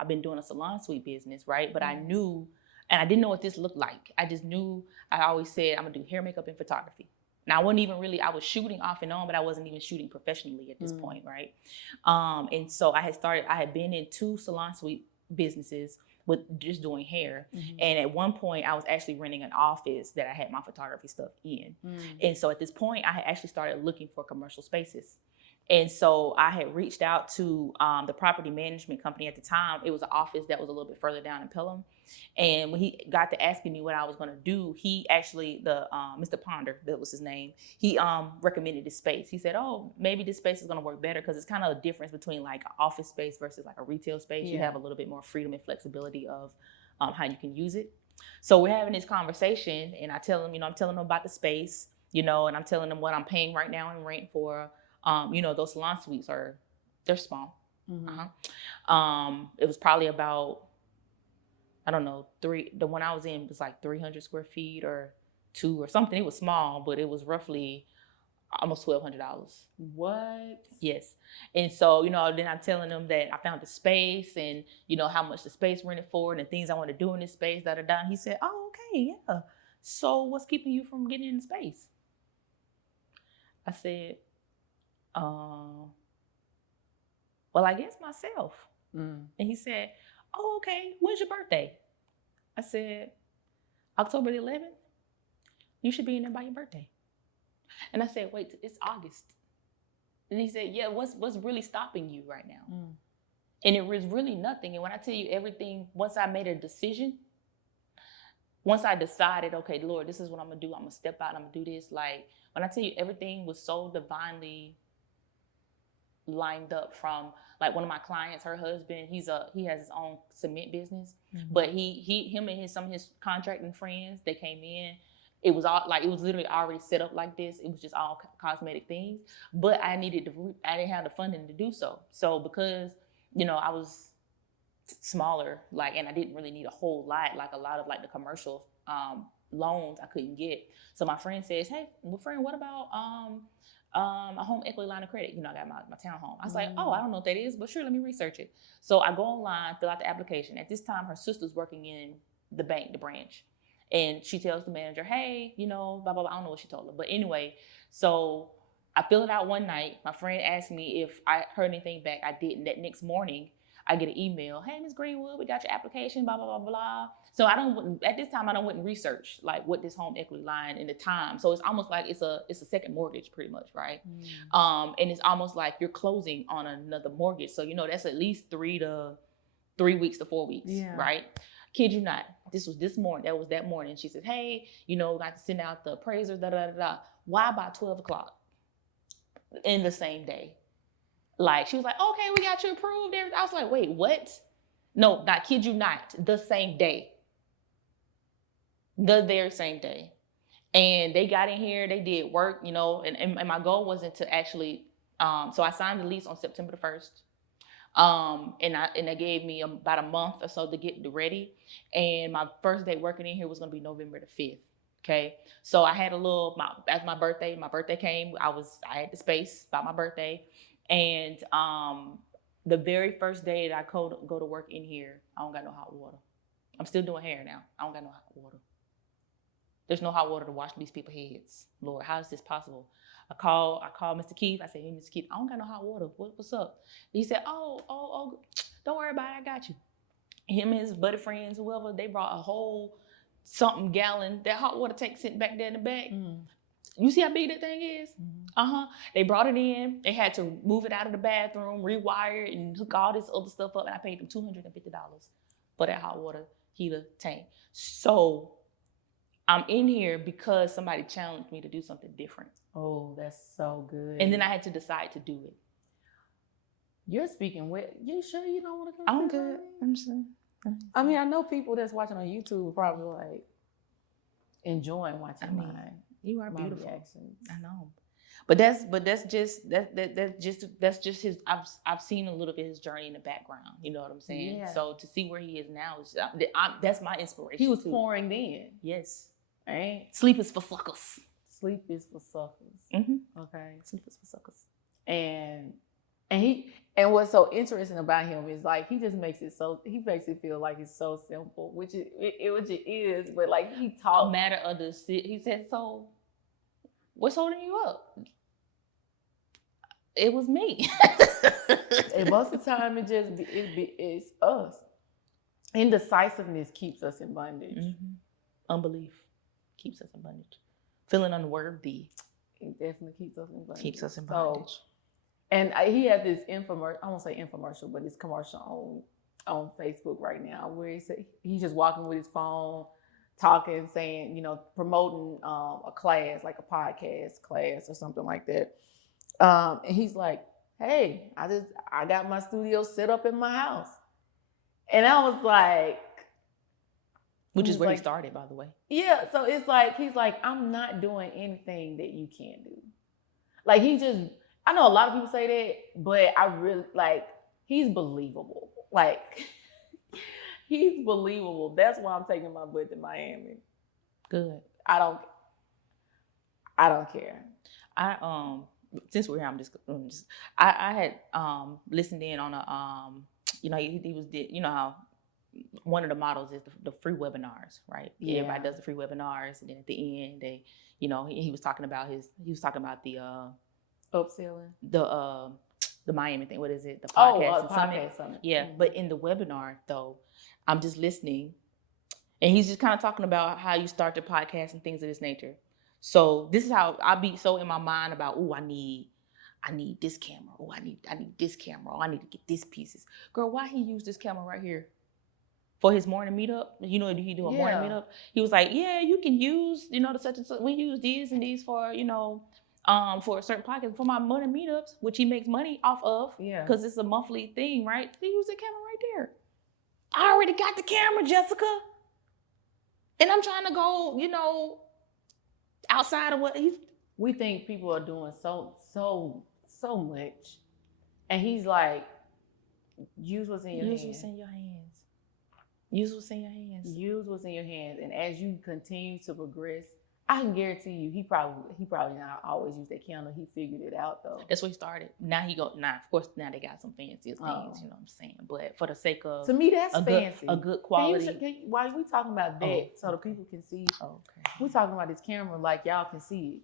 been doing a salon suite business, right? But I knew, and I didn't know what this looked like. I just knew, I always said, I'm gonna do hair, makeup, and photography. Now, I was shooting off and on, but I wasn't even shooting professionally at this point, right? And so I had been in 2 salon suite businesses with just doing hair. And at one point I was actually renting an office that I had my photography stuff in. And so at this point I had actually started looking for commercial spaces. And so I had reached out to the property management company at the time. It was an office that was a little bit further down in Pelham. And when he got to asking me what I was going to do, he actually, Mr. Ponder, that was his name, he recommended this space. He said, oh, maybe this space is going to work better because it's kind of a difference between like an office space versus like a retail space. You have a little bit more freedom and flexibility of how you can use it. So we're having this conversation, and I tell him, I'm telling him about the space, and I'm telling him what I'm paying right now in rent for. Those salon suites they're small. It was probably about, I don't know, the one I was in was like 300 square feet or 2 or something. It was small, but it was roughly almost $1,200. What? Yes. And so, then I'm telling them that I found the space and, how much the space rented for and the things I want to do in this space, da da da. And he said, oh, okay, yeah. So what's keeping you from getting in the space? I said, well, I guess myself. And he said, oh, okay, when's your birthday? I said, October the 11th. You should be in there by your birthday. And I said, wait, it's August. And he said, yeah, what's really stopping you right now? And it was really nothing. And when I tell you everything, once I made a decision, once I decided, okay, Lord, this is what I'm going to do. I'm going to step out. I'm going to do this. Like, when I tell you everything was so divinely lined up from, like, one of my clients, her husband, he has his own cement business. But him and some of his contracting friends, they came in. It was all like, it was literally already set up like this. It was just all cosmetic things. But I didn't have the funding to do so. So because, I was smaller, like, and I didn't really need a whole lot, like a lot of like the commercial loans I couldn't get. So my friend says, hey, well, friend, what about a home equity line of credit? I got my townhome. I was like, oh, I don't know what that is, but sure, let me research it. So I go online, fill out the application. At this time, her sister's working in the bank, the branch. And she tells the manager, hey, blah, blah, blah. I don't know what she told her. But anyway, so I fill it out one night. My friend asked me if I heard anything back. I didn't. That next morning, I get an email. Hey, Ms. Greenwood, we got your application, blah, blah, blah, blah. So at this time, I wouldn't research like what this home equity line in the time. So it's almost like it's a second mortgage pretty much, right? And it's almost like you're closing on another mortgage. So, that's at least 3 weeks to 4 weeks, right? Kid you not. This was this morning. That was that morning. She said, hey, got to send out the appraisers, da, da, da, da. Why by 12 o'clock in the same day? Like, she was like, okay, we got you approved. I was like, wait, what? No, not kid you not. The same day. The very same day. And they got in here, they did work, and my goal wasn't to actually, so I signed the lease on September the 1st. And they gave me about a month or so to get ready. And my first day working in here was going to be November the 5th. Okay. So I had as my birthday came, I had the space by my birthday. And, the very first day that I go to work in here, I don't got no hot water. I'm still doing hair now. I don't got no hot water. There's no hot water to wash these people's heads. Lord, how is this possible? I called Mr. Keith. I said, hey, Mr. Keith, I don't got no hot water. What's up? He said, oh, don't worry about it. I got you. Him and his buddy friends, whoever, they brought a whole something gallon, that hot water tank sitting back there in the back. You see how big that thing is? They brought it in. They had to move it out of the bathroom, rewire it, and hook all this other stuff up. And I paid them $250 for that hot water heater tank. So I'm in here because somebody challenged me to do something different. Oh, that's so good. And then I had to decide to do it. You're speaking with, you sure you don't want to come? I'm good. I'm sure. I mean, I know people that's watching on YouTube are probably like enjoying watching mine. You are beautiful. Reactions. I know. But that's just his. I've seen a little bit of his journey in the background. You know what I'm saying? Yeah. So to see where he is now is that's my inspiration. He was pouring in. Yes. Right. Sleep is for suckers. Sleep is for suckers. Okay. Sleep is for suckers. And what's so interesting about him is like he makes it feel like it's so simple, which it is, but like he talks. A matter of the he said, so what's holding you up? It was me. And most of the time it's us. Indecisiveness keeps us in bondage. Unbelief keeps us in bondage. Feeling unworthy. It definitely keeps us in bondage. Keeps us in bondage. So, and he has this infomercial, I won't say infomercial, but it's commercial on Facebook right now where he's just walking with his phone, talking, saying, promoting a class, like a podcast class or something like that. And he's like, hey, I got my studio set up in my house. And I was like, which is where he started, by the way. Yeah. So it's like, he's like, I'm not doing anything that you can't do. Like I know a lot of people say that, but I really he's believable. Like he's believable. That's why I'm taking my butt to Miami. Good. I don't care. I since we're here, I had listened in on a he was how one of the models is the free webinars, right? Yeah. Everybody does the free webinars, and then at the end they he was talking about the upselling, the Miami thing. What is it? The podcast summit. Yeah, but in the webinar though, I'm just listening, and he's just kind of talking about how you start the podcast and things of this nature. So this is how I be so in my mind about, I need this camera. I need this camera. I need to get this pieces. Girl, why he use this camera right here? For his morning meetup, he do a morning meetup. He was like, yeah, you can use, the such and such. We use these and these for, for a certain podcast. For my morning meetups, which he makes money off of, because it's a monthly thing, right? They use the camera right there. I already got the camera, Jessica, and I'm trying to go, outside of what he's. We think people are doing so much, and he's like, use what's in your hands. Use what's in your hands. Use what's in your hands. Use what's in your hands, and as you continue to progress, I can guarantee you, he probably not always use that camera. He figured it out though. That's where he started. Now of course, now they got some fancier things. You know what I'm saying? But for the sake of, to me, that's fancy. A good quality. Why we talking about that so the people can see? Okay. We talking about this camera like y'all can see it.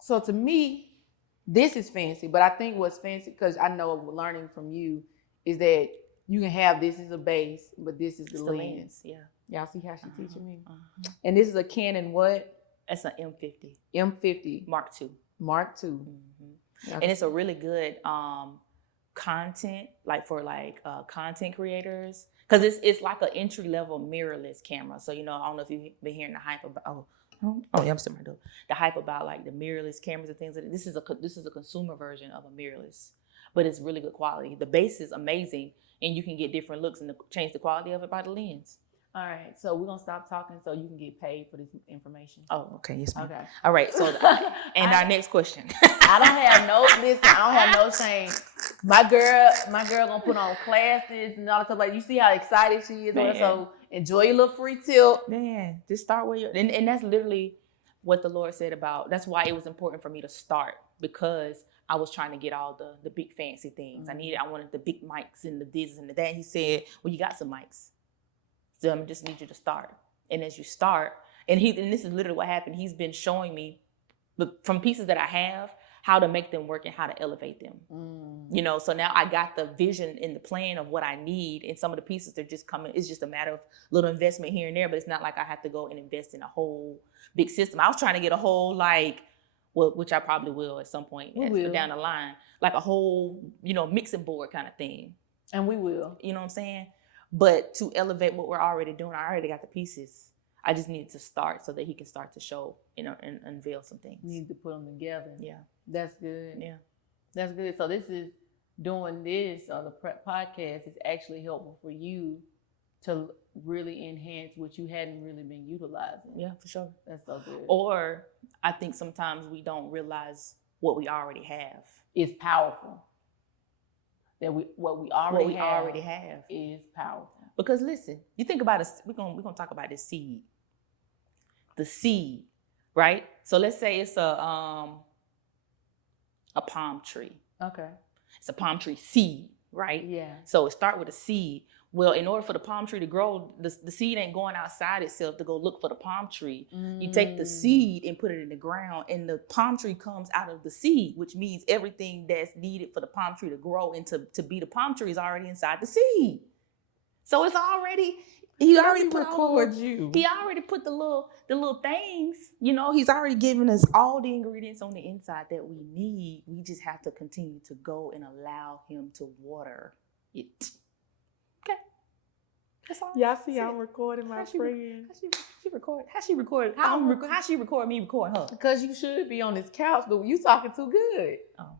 So to me, this is fancy, but I think what's fancy, because I know learning from you, is that you can have this as a base, but this is the lens. Yeah. Y'all see how she teaching me? And this is a Canon what? That's an M50. M50. Mark II. Mark II. Okay. And it's a really good content, for content creators. Because it's like an entry-level mirrorless camera. So, I don't know if you've been hearing the hype about, I'm still my door. The hype about like the mirrorless cameras and things. This is a consumer version of a mirrorless, but it's really good quality. The base is amazing, and you can get different looks and change the quality of it by the lens. All right, so we're gonna stop talking so you can get paid for this information. Oh, okay, yes, ma'am. Okay. All right, so our next question. I don't have no shame. My girl gonna put on classes and all that stuff. Like, you see how excited she is. So enjoy your little free tip. Man, just start where you're, and that's literally what the Lord said about. That's why it was important for me to start, because I was trying to get all the big fancy things. I wanted the big mics and the this and the that. He said, well, you got some mics. So I just need you to start. And as you start, and this is literally what happened. He's been showing me from pieces that I have, how to make them work and how to elevate them. So now I got the vision and the plan of what I need, and some of the pieces are just coming. It's just a matter of little investment here and there, but it's not like I have to go and invest in a whole big system. I was trying to get a whole which I probably will at some point down the line, like a whole, mixing board kind of thing. And we will. You know what I'm saying? But to elevate what we're already doing, I already got the pieces. I just needed to start so that he can start to show, and unveil some things. You need to put them together. Yeah. That's good. Yeah. That's good. So doing this, or the podcast, is actually helpful for you to really enhance what you hadn't really been utilizing. Yeah, for sure. That's so good. Or I think sometimes we don't realize what we already have. It's powerful. That what we already have is powerful. Because listen, you think about it, we're gonna talk about this seed. The seed, right? So let's say it's a palm tree. Okay. It's a palm tree seed, right? Yeah. So it start with a seed. Well, in order for the palm tree to grow, the seed ain't going outside itself to go look for the palm tree. You take the seed and put it in the ground, and the palm tree comes out of the seed, which means everything that's needed for the palm tree to grow and to be the palm tree is already inside the seed. So it's already, he already put the little things, he's already given us all the ingredients on the inside that we need. We just have to continue to go and allow him to water it. Okay. That's all. Y'all see I'm recording my friend. How she record? How she record me recording her? Because you should be on this couch, but you talking too good. Oh.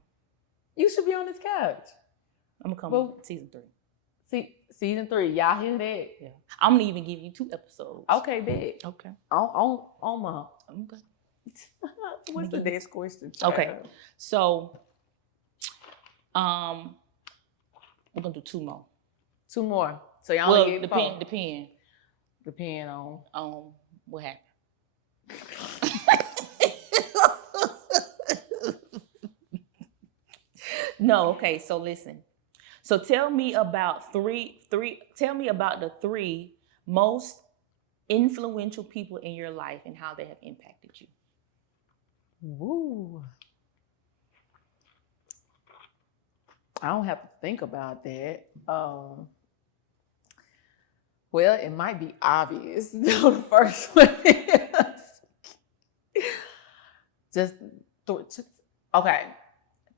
You should be on this couch. I'm gonna come season 3. See, season 3, y'all hear that? Yeah. I'm gonna even give you 2 episodes. Okay, bet. Okay. On my. Okay. What's the next question? Child? Okay. So, we're gonna do 2 more. 2 more. So y'all only get depend on what happened. No, okay, so listen. So tell me about tell me about the three most influential people in your life and how they have impacted you. Woo. I don't have to think about that. Well, it might be obvious. The first one is just okay.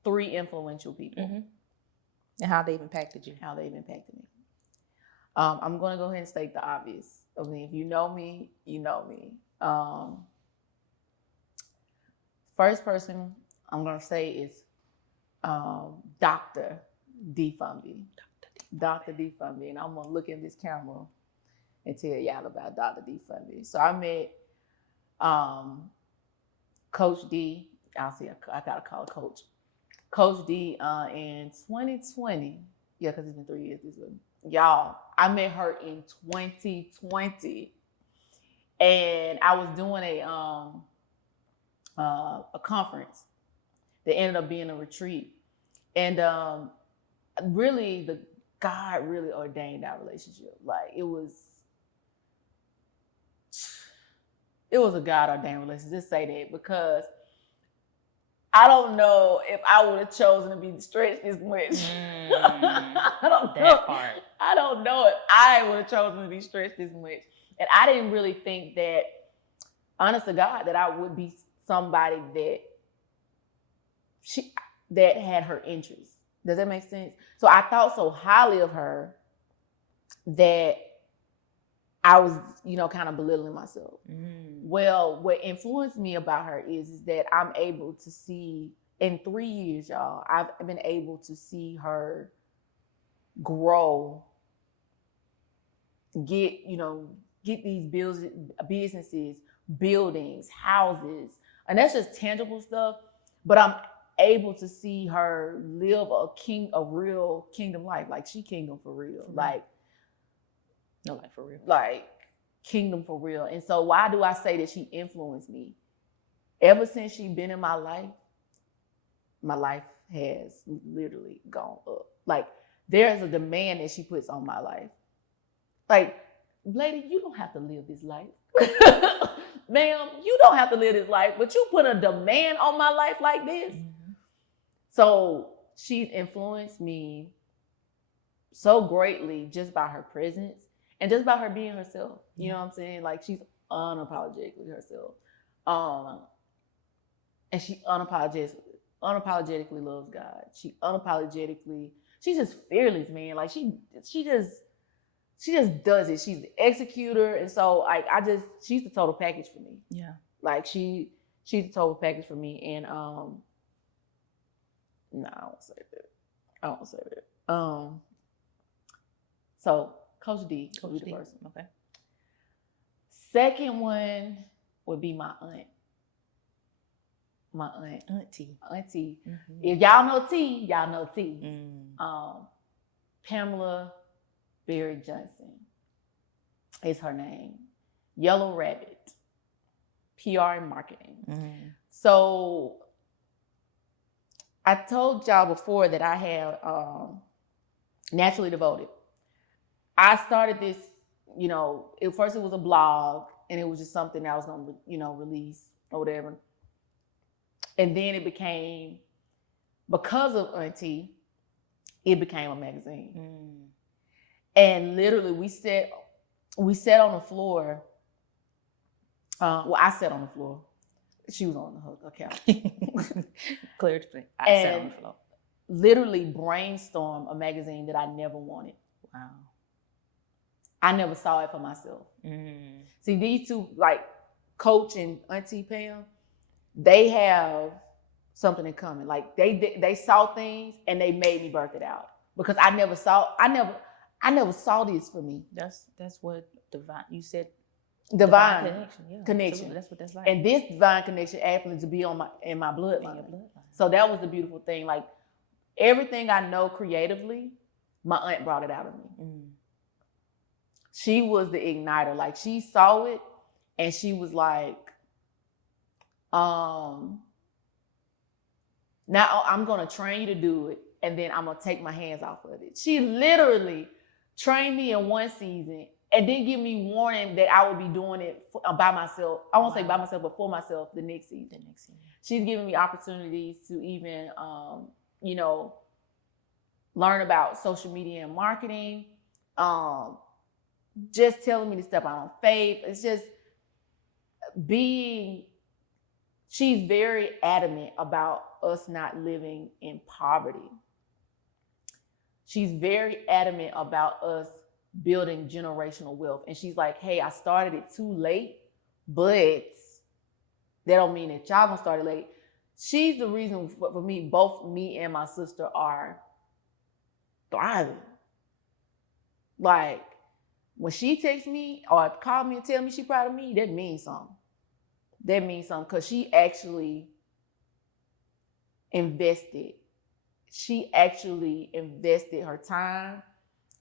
Three influential people. Mm-hmm. And how they've impacted you. How they've impacted me. I'm going to go ahead and state the obvious. I mean, if you know me, you know me. First person I'm going to say is Dr. D. Fumby. Dr. D. Fumby. And I'm going to look in this camera and tell y'all about Dr. D. Fumby. So I met Coach D. I got to call it Coach. Coach D in 2020. Yeah, because it's been 3 years. Y'all, I met her in 2020. And I was doing a conference that ended up being a retreat. And really, God really ordained our relationship. Like, it was a God ordained relationship. Just say that, because I don't know if I would have chosen to be stretched this much. I don't know. That part. I don't know if I would have chosen to be stretched this much. And I didn't really think that, honest to God, that I would be somebody that had her interests. Does that make sense? So I thought so highly of her that I was, kind of belittling myself. Well, what influenced me about her is that I'm able to see, in 3 years, y'all, I've been able to see her grow, get these businesses, buildings, houses, and that's just tangible stuff. But I'm able to see her live a real kingdom life. Like, she kingdom for real. Like, no, like for real. Like, kingdom for real. And so why do I say that she influenced me? Ever since she's been in my life has literally gone up. Like, there's a demand that she puts on my life. Like, lady, you don't have to live this life. Ma'am, you don't have to live this life, but you put a demand on my life like this. Mm-hmm. So she's influenced me so greatly just by her presence and just by her being herself. You know what I'm saying? Like, she's unapologetically herself. And she unapologetically loves God. She's just fearless, man. Like, she just does it. She's the executor. And so, like, she's the total package for me. Yeah. Like, she's the total package for me. And no, I won't say that. So Coach D would be the first one. Okay. Second one would be my aunt. Auntie. Mm-hmm. If y'all know T, y'all know T. Pamela Berry Johnson is her name. Yellow Rabbit, PR and marketing. Mm-hmm. So I told y'all before that I have Naturally Devoted. I started this, at first it was a blog, and it was just something that I was going to, release or whatever. And then it became, because of Auntie, it became a magazine. And literally we sat on the floor. I sat on the floor. She was on the couch. Clear to think. I sat on the floor. Literally brainstorm a magazine that I never wanted. Wow. I never saw it for myself. See, these two, like Coach and Auntie Pam, they have something in common. Like, they saw things and they made me birth it out, because I never saw this for me. That's what divine. You said divine connection. Yeah, connection. Absolutely. That's what that's like. And this divine connection happened to be in my bloodline. So that was the beautiful thing. Like, everything I know creatively, my aunt brought it out of me. She was the igniter. Like, she saw it and she was like, Now I'm gonna train you to do it, and then I'm gonna take my hands off of it. She literally trained me in one season and then give me warning that I would be doing it by myself. I won't say by myself, but for myself the next season. She's giving me opportunities to even, learn about social media and marketing. Just telling me to step out on faith. It's just she's very adamant about us not living in poverty. She's very adamant about us building generational wealth. And she's like, hey, I started it too late, but that don't mean that y'all gonna start it late. She's the reason for me, both me and my sister are thriving. Like, when she texts me or call me and tell me she's proud of me, that means something. That means something because she actually invested. She actually invested her time,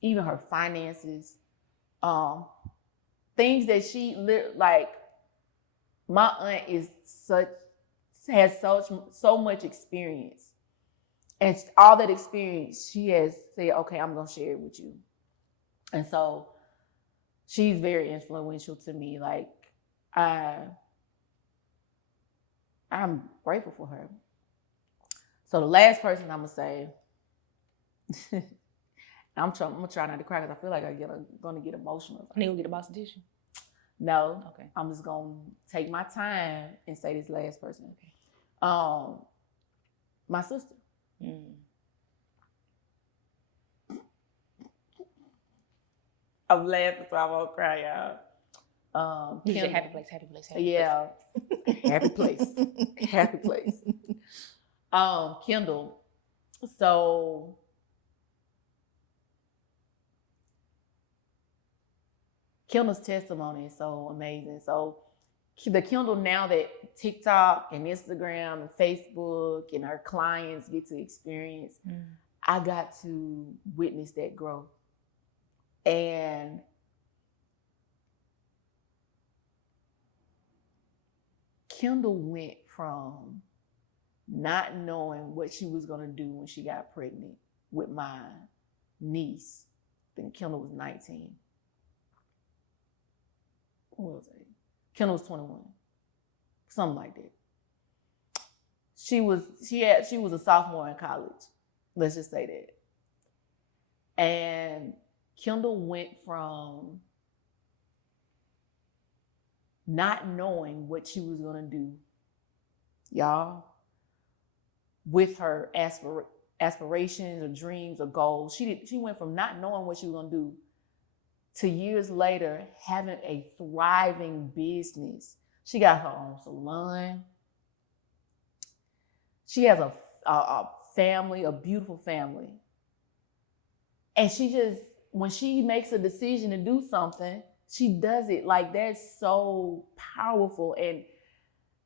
even her finances, things that she like. My aunt has so much experience, and all that experience she has said, okay, I'm gonna share it with you, and so she's very influential to me. Like I'm grateful for her. So the last person I'm gonna say, I'm gonna try not to cry because I feel like I'm gonna get emotional. I need to get a box of tissue. No. Okay. I'm just gonna take my time and say this last person. Okay. My sister. I'm laughing so I won't cry, y'all. You said happy place, happy place, happy yeah. place. Happy place. Happy place. Kendall. So Kendall's testimony is so amazing. So the Kendall now that TikTok and Instagram and Facebook and her clients get to experience, I got to witness that growth. And Kendall went from not knowing what she was going to do when she got pregnant with my niece. I think Kendall was 19. What was it? Kendall was 21. Something like that. She was a sophomore in college. Let's just say that. And Kendall went from not knowing what she was going to do, y'all, with her aspirations or dreams or goals. She went from not knowing what she was going to do to years later having a thriving business. She got her own salon. She has a family, a beautiful family. And she just, when she makes a decision to do something, she does it. Like, that's so powerful. And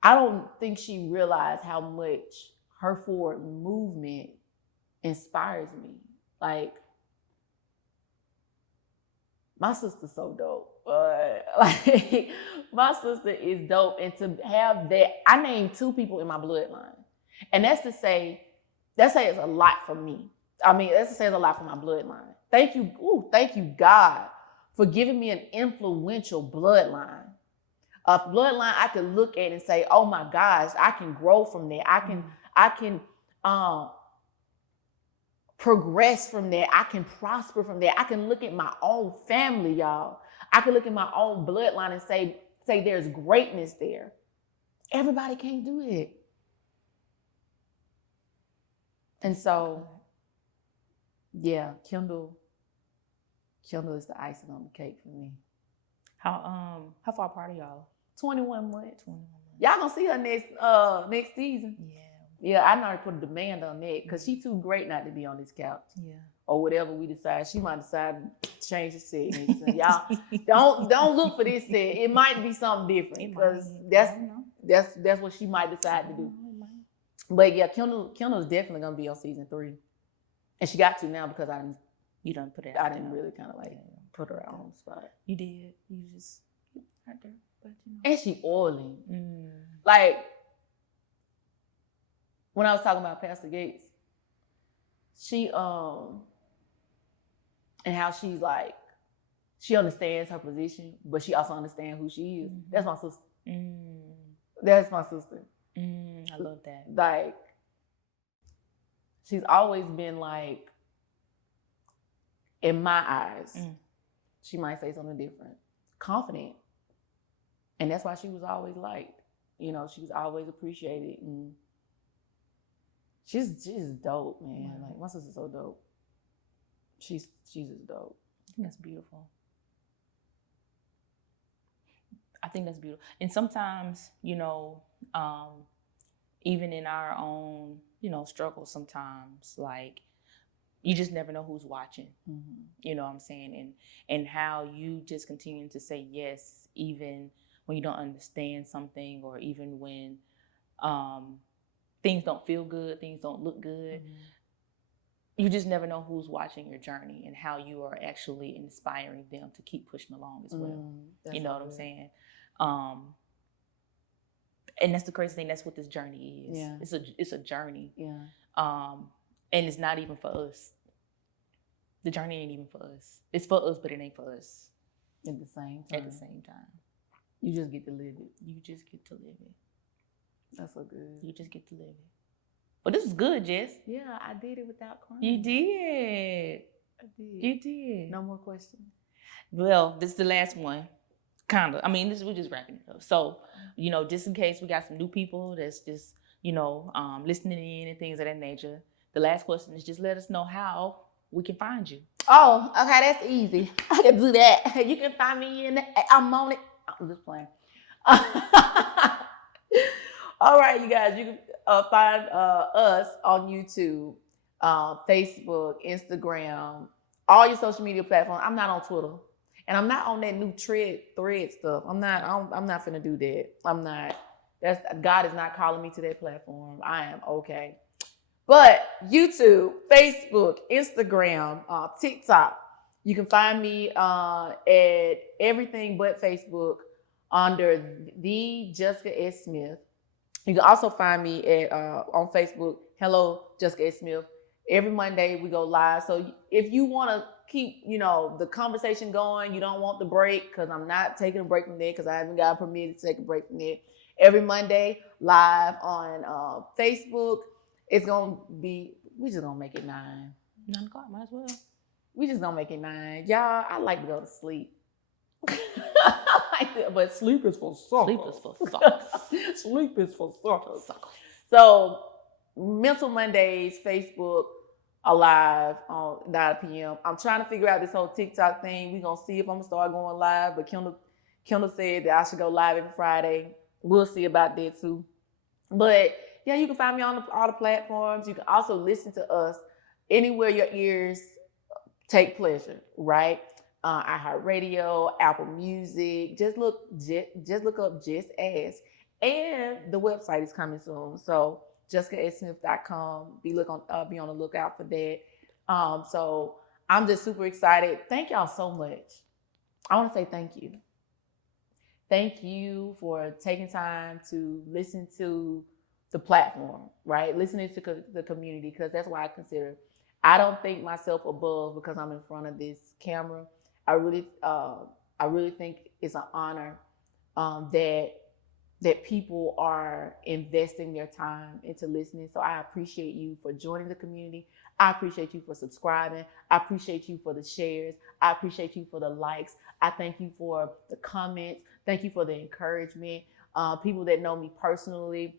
I don't think she realized how much her forward movement inspires me. Like, my sister's so dope. Like, my sister is dope. And to have that, I named 2 people in my bloodline. And that's to say it's a lot for me. I mean, that's to say it's a lot for my bloodline. Thank you, God, for giving me an influential bloodline. A bloodline I could look at and say, oh my gosh, I can grow from there. I can progress from there. I can prosper from there. I can look at my own family, y'all. I can look at my own bloodline and say there's greatness there. Everybody can't do it. And so, yeah, Kendall is the icing on the cake for me. How far apart are y'all? 21 months. 21 months. Y'all gonna see her next season. Yeah, I already put a demand on that because she's too great not to be on this couch. Yeah. Or whatever we decide. She might decide to change the segments. Y'all don't look for this set. It might be something different because that's what she might decide to do. But yeah, Kendall's definitely gonna be on season 3, and she got to now because I didn't really kind of like put her out on the spot. You did. You just out there, but And she oily. Like, when I was talking about Pastor Gates, she and how she's like, she understands her position, but she also understands who she is. That's my sister. That's my sister. I love that. Like, she's always been like, in my eyes, she might say something different, confident. And that's why she was always liked. You know, she was always appreciated. And she's dope, man. Wow. Like, my sister's so dope. She's just dope. I think that's beautiful. I think that's beautiful. And sometimes, you know, even in our own, you know, struggles sometimes, like, you just never know who's watching. You know what I'm saying? And how you just continue to say yes, even when you don't understand something, or even when things don't feel good, things don't look good. You just never know who's watching your journey and how you are actually inspiring them to keep pushing along as well. You know what I'm saying? And that's the crazy thing. That's what this journey is. Yeah. It's a journey. Yeah. And it's not even for us. The journey ain't even for us. It's for us, but it ain't for us. At the same time. You just get to live it. You just get to live it. That's so good. You just get to live it. But this is good, Jess. Yeah, I did it without crying. You did. I did. You did. No more questions. Well, this is the last one. Kind of. I mean, we're just wrapping it up. So, you know, just in case we got some new people that's just, you know, listening in and things of that nature. The last question is just let us know how we can find you. Oh, okay, that's easy. I can do that. You can find me I'm on it. I'm just playing. All right, you guys, you can find us on YouTube, Facebook, Instagram, all your social media platforms. I'm not on Twitter. And I'm not on that new thread stuff. I'm not finna do that. I'm not. God is not calling me to that platform. I am okay. But YouTube, Facebook, Instagram, TikTok, you can find me at everything but Facebook under the Jessica S. Smith. You can also find me at on Facebook, Hello Jessica S. Smith. Every Monday we go live. So if you want to keep, you know, the conversation going, you don't want the break, because I'm not taking a break from there because I haven't got permitted to take a break from there. Every Monday live on Facebook. It's gonna be, we just gonna make it 9. 9 o'clock, might as well. We just gonna make it 9. Y'all, I like to go to sleep. But sleep is for suckers. Sleep is for suckers. Sleep is for suckers. So, Mental Mondays, Facebook, alive on 9 p.m. I'm trying to figure out this whole TikTok thing. We're gonna see if I'm gonna start going live. But Kendall said that I should go live every Friday. We'll see about that too. But yeah, you can find me on all the platforms. You can also listen to us anywhere your ears take pleasure, right? iHeartRadio, Apple Music. Just look up Just Ask. And the website is coming soon. So JessicaSmith.com. Be on the lookout for that. So I'm just super excited. Thank y'all so much. I want to say thank you. Thank you for taking time to listen to the platform, right? Listening to the community, because that's why I don't think myself above because I'm in front of this camera. I really think it's an honor that people are investing their time into listening. So I appreciate you for joining the community. I appreciate you for subscribing. I appreciate you for the shares. I appreciate you for the likes. I thank you for the comments. Thank you for the encouragement. People that know me personally,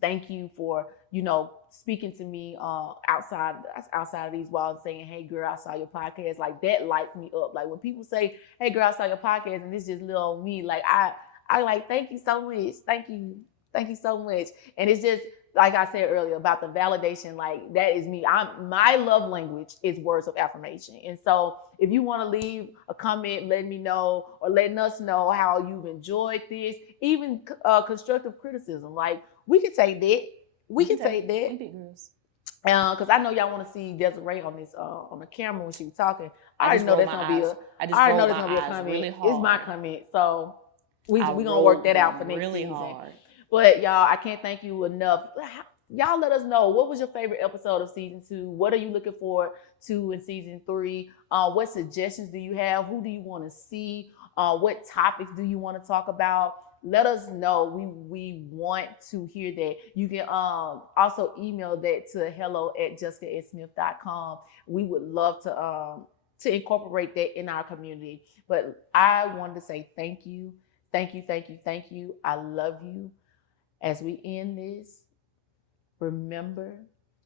thank you for, speaking to me outside of these walls, saying, hey girl, I saw your podcast. Like, that lights me up. Like, when people say, hey girl, I saw your podcast, and this just little me, like, I like, thank you so much. Thank you so much. And it's just, like I said earlier about the validation, like, that is me. My love language is words of affirmation. And so if you want to leave a comment, letting me know, or letting us know how you've enjoyed this, even constructive criticism, like, we can take that. We can take that. Because I know y'all want to see Desiree on this on the camera when she was talking. I already know that's gonna be a comment. Really hard. It's my comment. So we gonna work that out for next season. Hard. But y'all, I can't thank you enough. Y'all let us know, what was your favorite episode of season 2? What are you looking forward to in season 3? What suggestions do you have? Who do you want to see? What topics do you want to talk about? Let us know. We want to hear that. You can also email that to hello@jessicaedsmith.com. We would love to incorporate that in our community. But I wanted to say thank you. Thank you, thank you, thank you. I love you. As we end this, remember,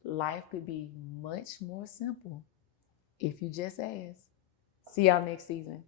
life could be much more simple if you just ask. See y'all next season.